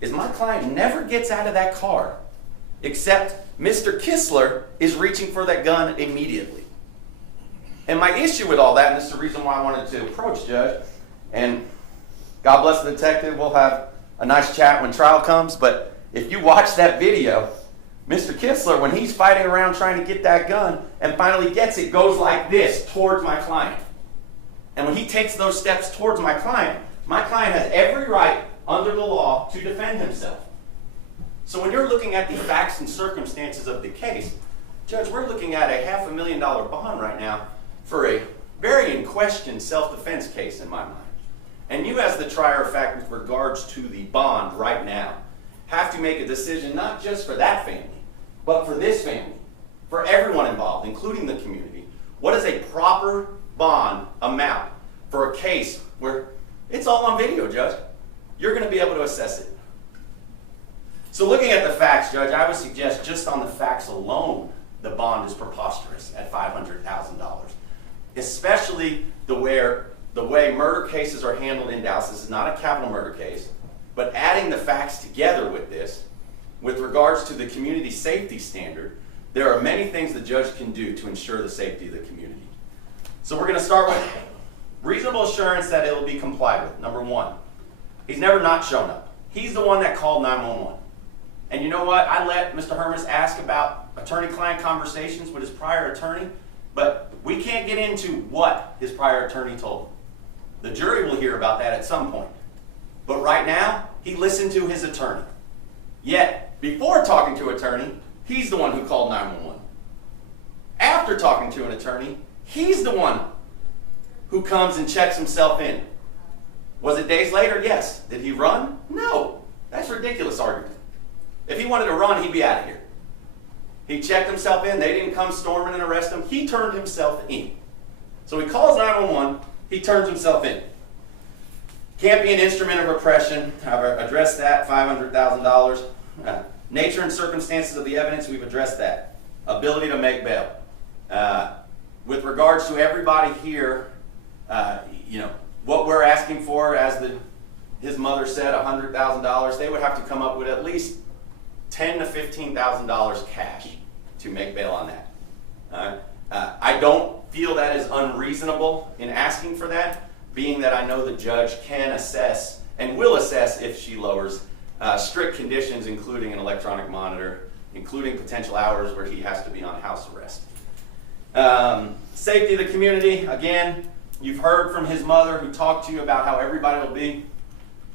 is my client never gets out of that car except Mr. Kistler is reaching for that gun immediately. And my issue with all that, and this is the reason why I wanted to approach Judge, and God bless the detective, we'll have a nice chat when trial comes, but if you watch that video, Mr. Kistler, when he's fighting around trying to get that gun and finally gets it, goes like this towards my client. And when he takes those steps towards my client has every right under the law to defend himself. So when you're looking at the facts and circumstances of the case, Judge, we're looking at a $500,000 bond right now for a very in question self-defense case in my mind. And you as the trier of fact with regards to the bond right now have to make a decision not just for that family, but for this family, for everyone involved, including the community. What is a proper bond amount for a case where it's all on video, Judge? You're going to be able to assess it. So looking at the facts, Judge, I would suggest just on the facts alone, the bond is preposterous at $500,000. Especially the way murder cases are handled in Dallas. This is not a capital murder case, but adding the facts together with this, with regards to the community safety standard, there are many things the judge can do to ensure the safety of the community. So we're going to start with reasonable assurance that it will be complied with. Number one, he's never not shown up. He's the one that called 911. And you know what? I let Mr. Hermes ask about attorney-client conversations with his prior attorney, but we can't get into what his prior attorney told him. The jury will hear about that at some point. But right now, he listened to his attorney. Yet, before talking to an attorney, he's the one who called 911. After talking to an attorney, he's the one who comes and checks himself in. Was it days later? Yes. Did he run? No. That's a ridiculous argument. If he wanted to run, he'd be out of here. He checked himself in. They didn't come storming and arrest him. He turned himself in. So he calls 911. He turns himself in. Can't be an instrument of repression. I've addressed that, $500,000. Nature and circumstances of the evidence, we've addressed that. Ability to make bail. With regards to everybody here, what we're asking for, as his mother said, $100,000, they would have to come up with at least $10,000 to $15,000 cash to make bail on that. I don't feel that is unreasonable in asking for that, being that I know the judge can assess and will assess if she lowers strict conditions, including an electronic monitor, including potential hours where he has to be on house arrest. Safety of the community, again, you've heard from his mother who talked to you about how everybody will be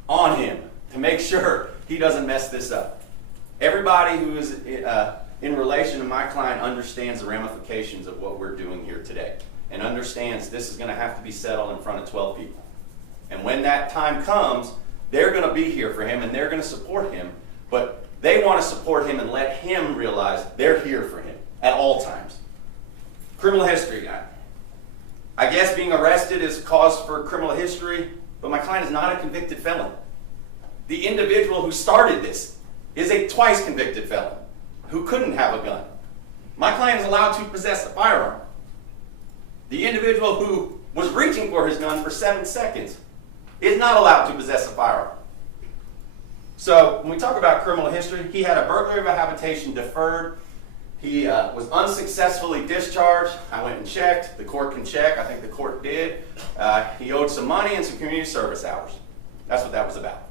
on him to make sure he doesn't mess this up. Everybody who is in relation to my client understands the ramifications of what we're doing here today and understands this is going to have to be settled in front of 12 people. And when that time comes, they're going to be here for him and they're going to support him, but they want to support him and let him realize they're here for him at all times. Criminal history guy. I guess being arrested is cause for criminal history, but my client is not a convicted felon. The individual who started this is a twice convicted felon who couldn't have a gun. My client is allowed to possess a firearm. The individual who was reaching for his gun for 7 seconds is not allowed to possess a firearm. So when we talk about criminal history, he had a burglary of a habitation deferred. He was unsuccessfully discharged. I went and checked. The court can check. I think the court did. He owed some money and some community service hours. That's what that was about.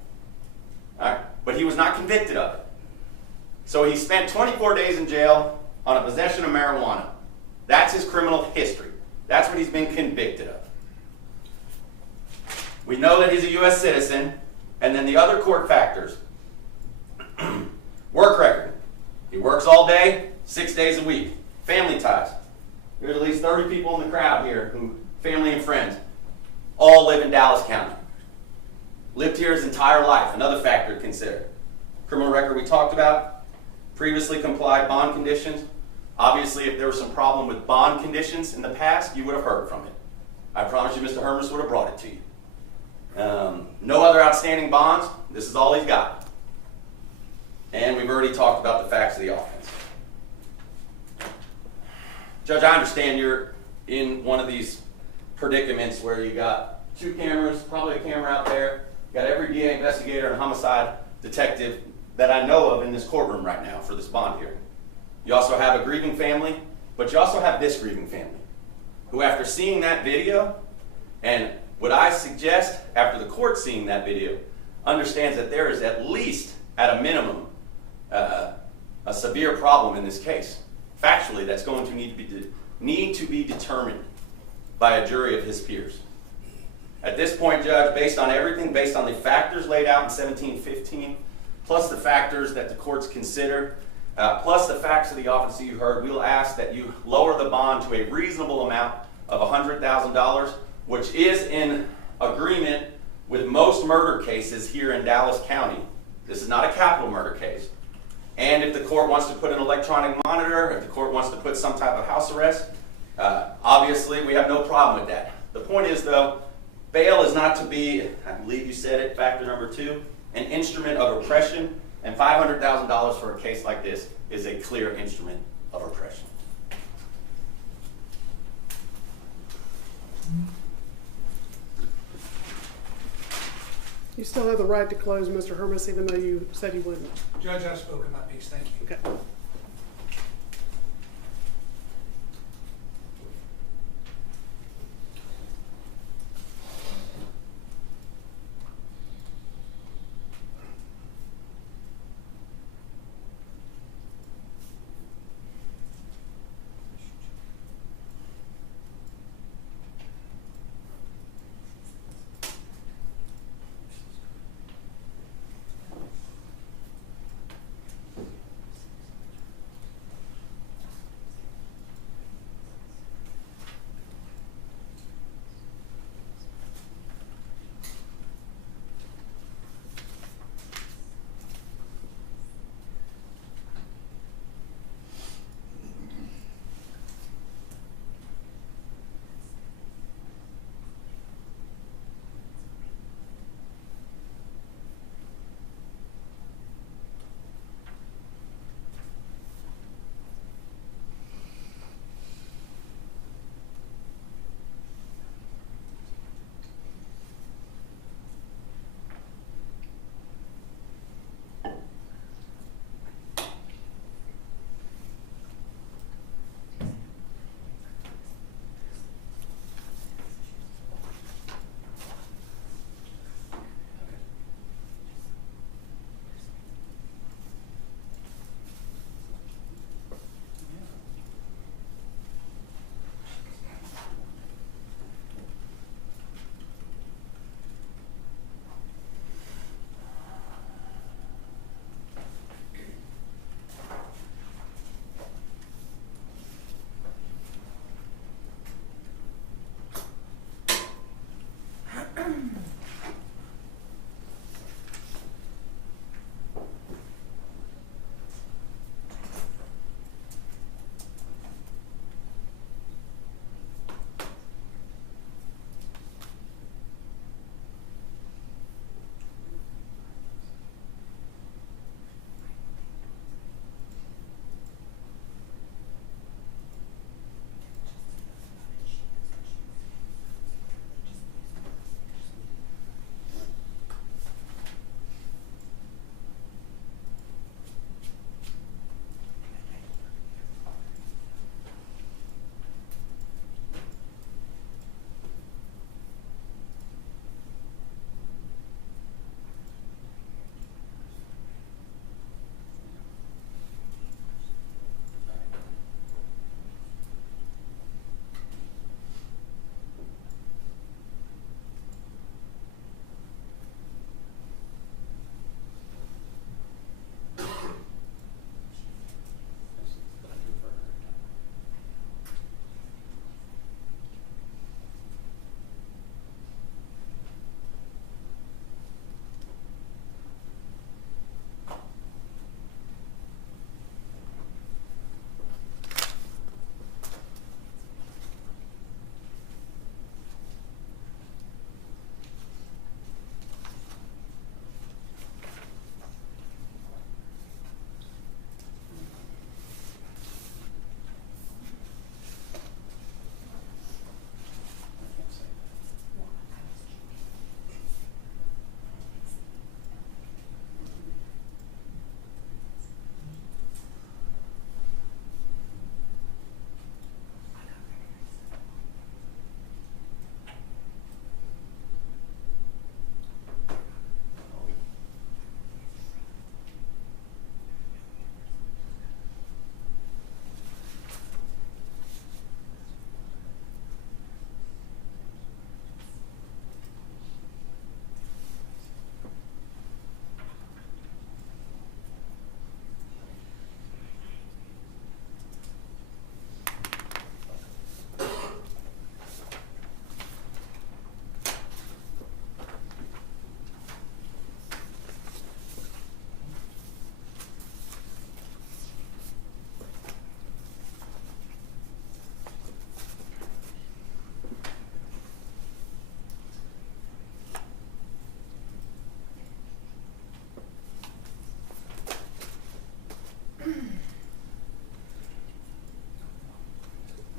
All right? But he was not convicted of it. So he spent 24 days in jail on a possession of marijuana. That's his criminal history. That's what he's been convicted of. We know that he's a U.S. citizen. And then the other court factors. Work record. He works all day, 6 days a week. Family ties. There's at least 30 people in the crowd here, who, family and friends, all live in Dallas County. Lived here his entire life, another factor to consider. Criminal record we talked about. Previously complied bond conditions. Obviously, if there was some problem with bond conditions in the past, you would have heard from it. I promise you Mr. Hermes would have brought it to you. No other outstanding bonds. This is all he's got. And we've already talked about the facts of the offense. Judge, I understand you're in one of these predicaments where you got 2 cameras, probably a camera out there, got every DA investigator and homicide detective that I know of in this courtroom right now for this bond hearing. You also have a grieving family, but you also have this grieving family, who after seeing that video, and what I suggest after the court seeing that video, understands that there is at least, at a minimum, a severe problem in this case. Factually, that's going to need to be determined by a jury of his peers. At this point, Judge, based on everything, based on the factors laid out in 1715, plus the factors that the courts consider, plus the facts of the offense that you heard, we'll ask that you lower the bond to a reasonable amount of $100,000, which is in agreement with most murder cases here in Dallas County. This is not a capital murder case. And if the court wants to put an electronic monitor, if the court wants to put some type of house arrest, obviously we have no problem with that. The point is, though, bail is not to be, I believe you said it, factor number 2, an instrument of oppression, and $500,000 for a case like this is a clear instrument of oppression. You still have the right to close, Mr. Hermes, even though you said you wouldn't. Judge, I've spoken my piece. Thank you. Okay.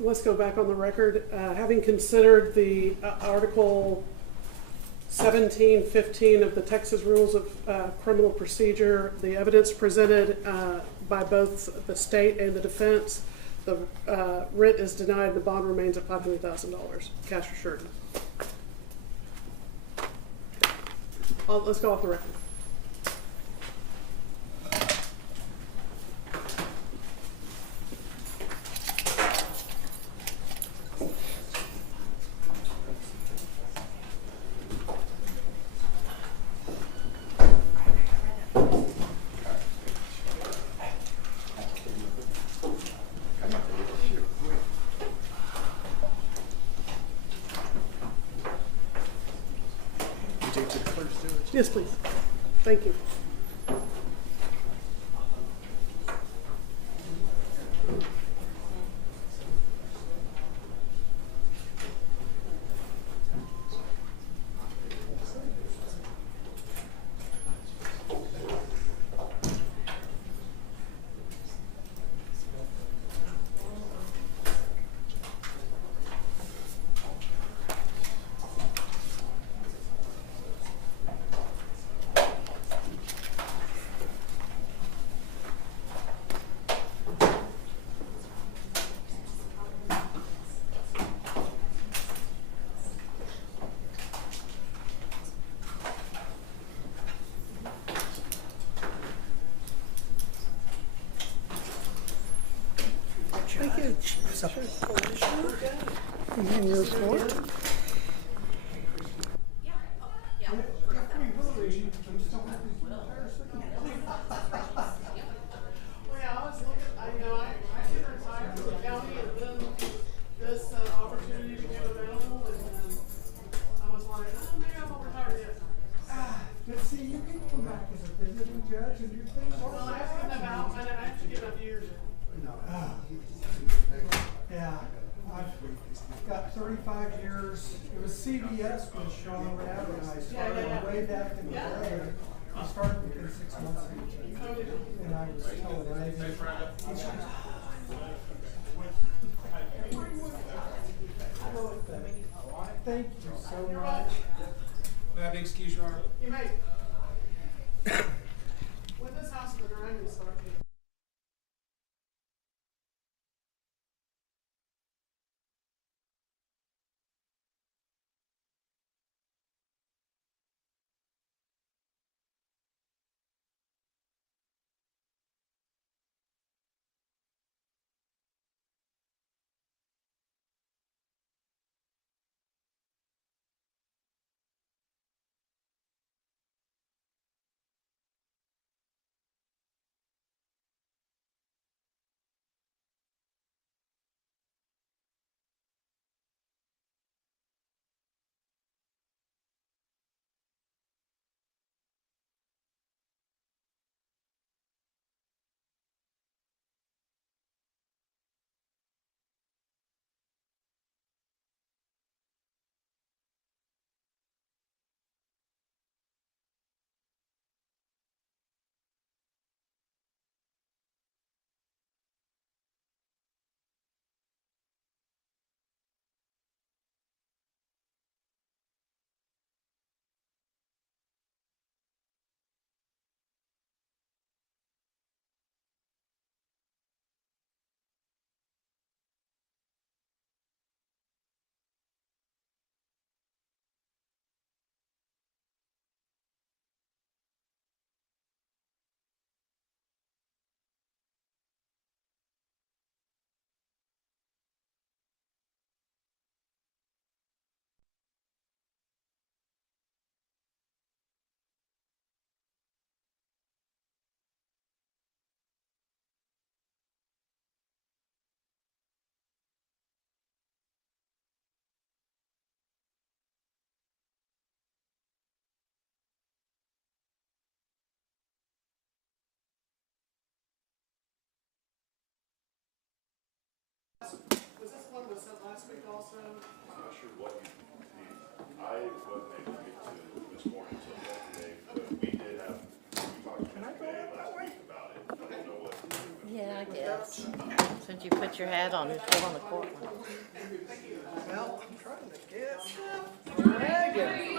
let's go back on the record. Having considered the Article 1715 of the Texas Rules of Criminal Procedure, the evidence presented by both the state and the defense, the writ is denied. The bond remains at $500,000, cash or surety. Let's go off the record. Yes, please. Thank you. Thank you. And then your report. Yeah, I've got 35 years. It was CBS when Sean Rabb and I started way back in the day. We started within 6 months of each other. And I was telling Ivy. Thank you so much. May I be excused, Your Honor? You may. When this house is around, you start. Was this one was sent last week also? I'm not sure what you need. I wasn't able to get to this morning until yesterday, but we did have, we talked to Mr. Day last week about it. I don't know what. Yeah, I guess. Since did you put your hat on and go on the court? Well, I'm trying to get stuff. Dragon.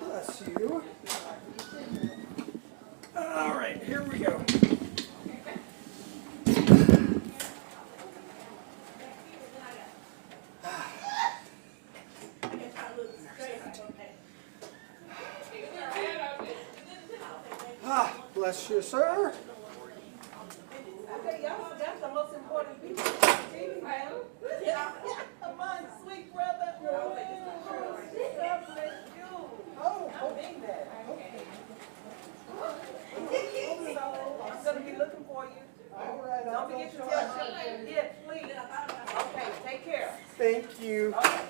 Bless you. All right, here we go. Bless you, sir. Okay, y'all forgot the most important people. Yeah. My sweet brother. God bless you. Oh, I'm being there. So, I'm gonna be looking for you. All right, Don't forget to tell Chef. Yes, please. Okay, take care. Thank you. Okay.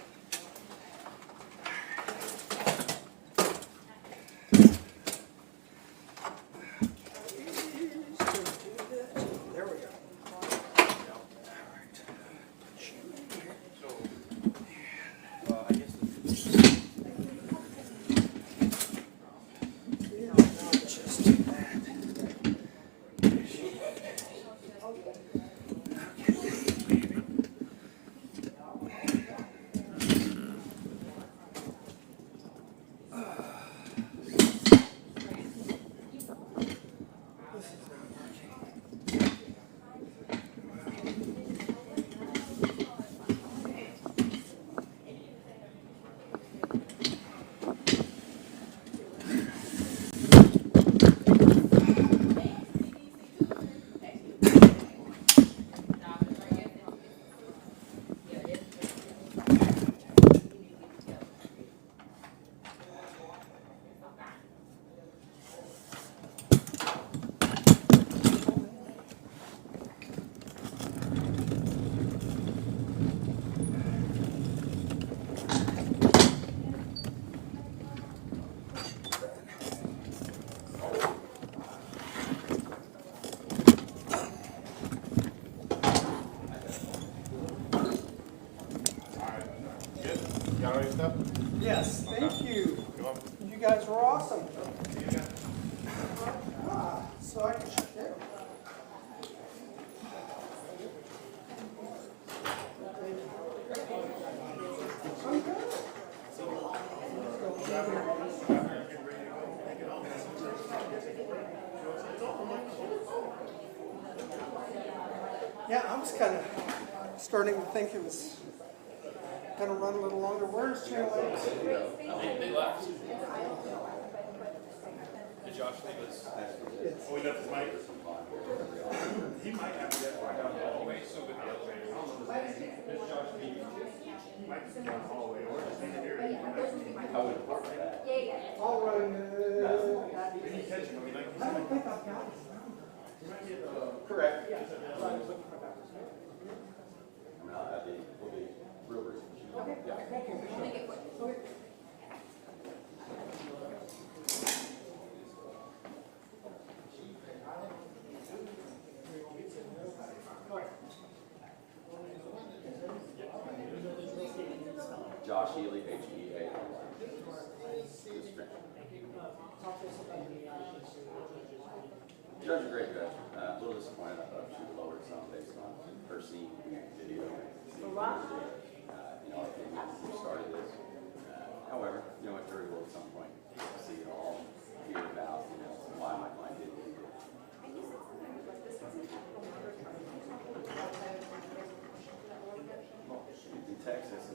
There we go. Yes, thank you. You guys were awesome. So I can shut down. Yeah, I was kind of starting to think it was going to run a little longer. Where's Channel 8? They left. Did Josh leave us? Oh, he left his mic? He might have to get right down the hallway. So good. He might just be down the hallway or just in here. I would report that. All right. Did he catch him? I mean, like, I don't think I've got it. Correct. No, I think we'll be real brief. Josh Healy, H-E-A. Judge, a great judge. A little disappointed. I thought she lowered some based on her seeing video. I think we started this. However, a jury will at some point see it all, hear about, why my client did what he did. In Texas,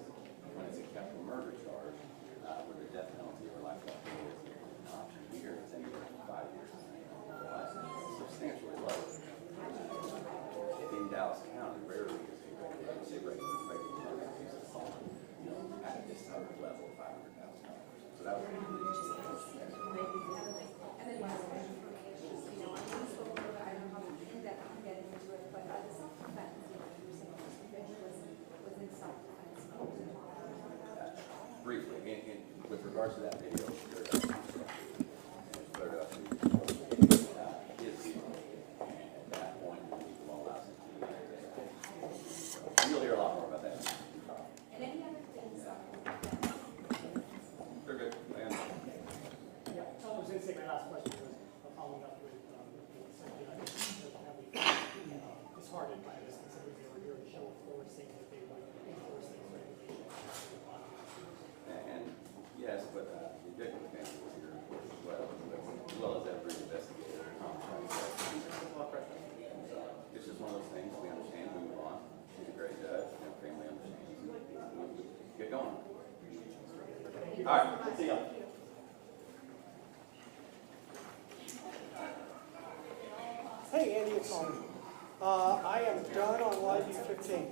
when it's a capital murder charge, with a death penalty or life without parole is an option. Here, it's anywhere from 5 years to substantially lower. In Dallas County, rarely is a regular murder case at this type of level of $500,000. So that would be briefly, with regards to that video, you'll hear a lot more about that. And any other things? They're good. I was going to say my last question was following up All right, see y'all. Hey, Andy, it's on. I am done on Live View 15.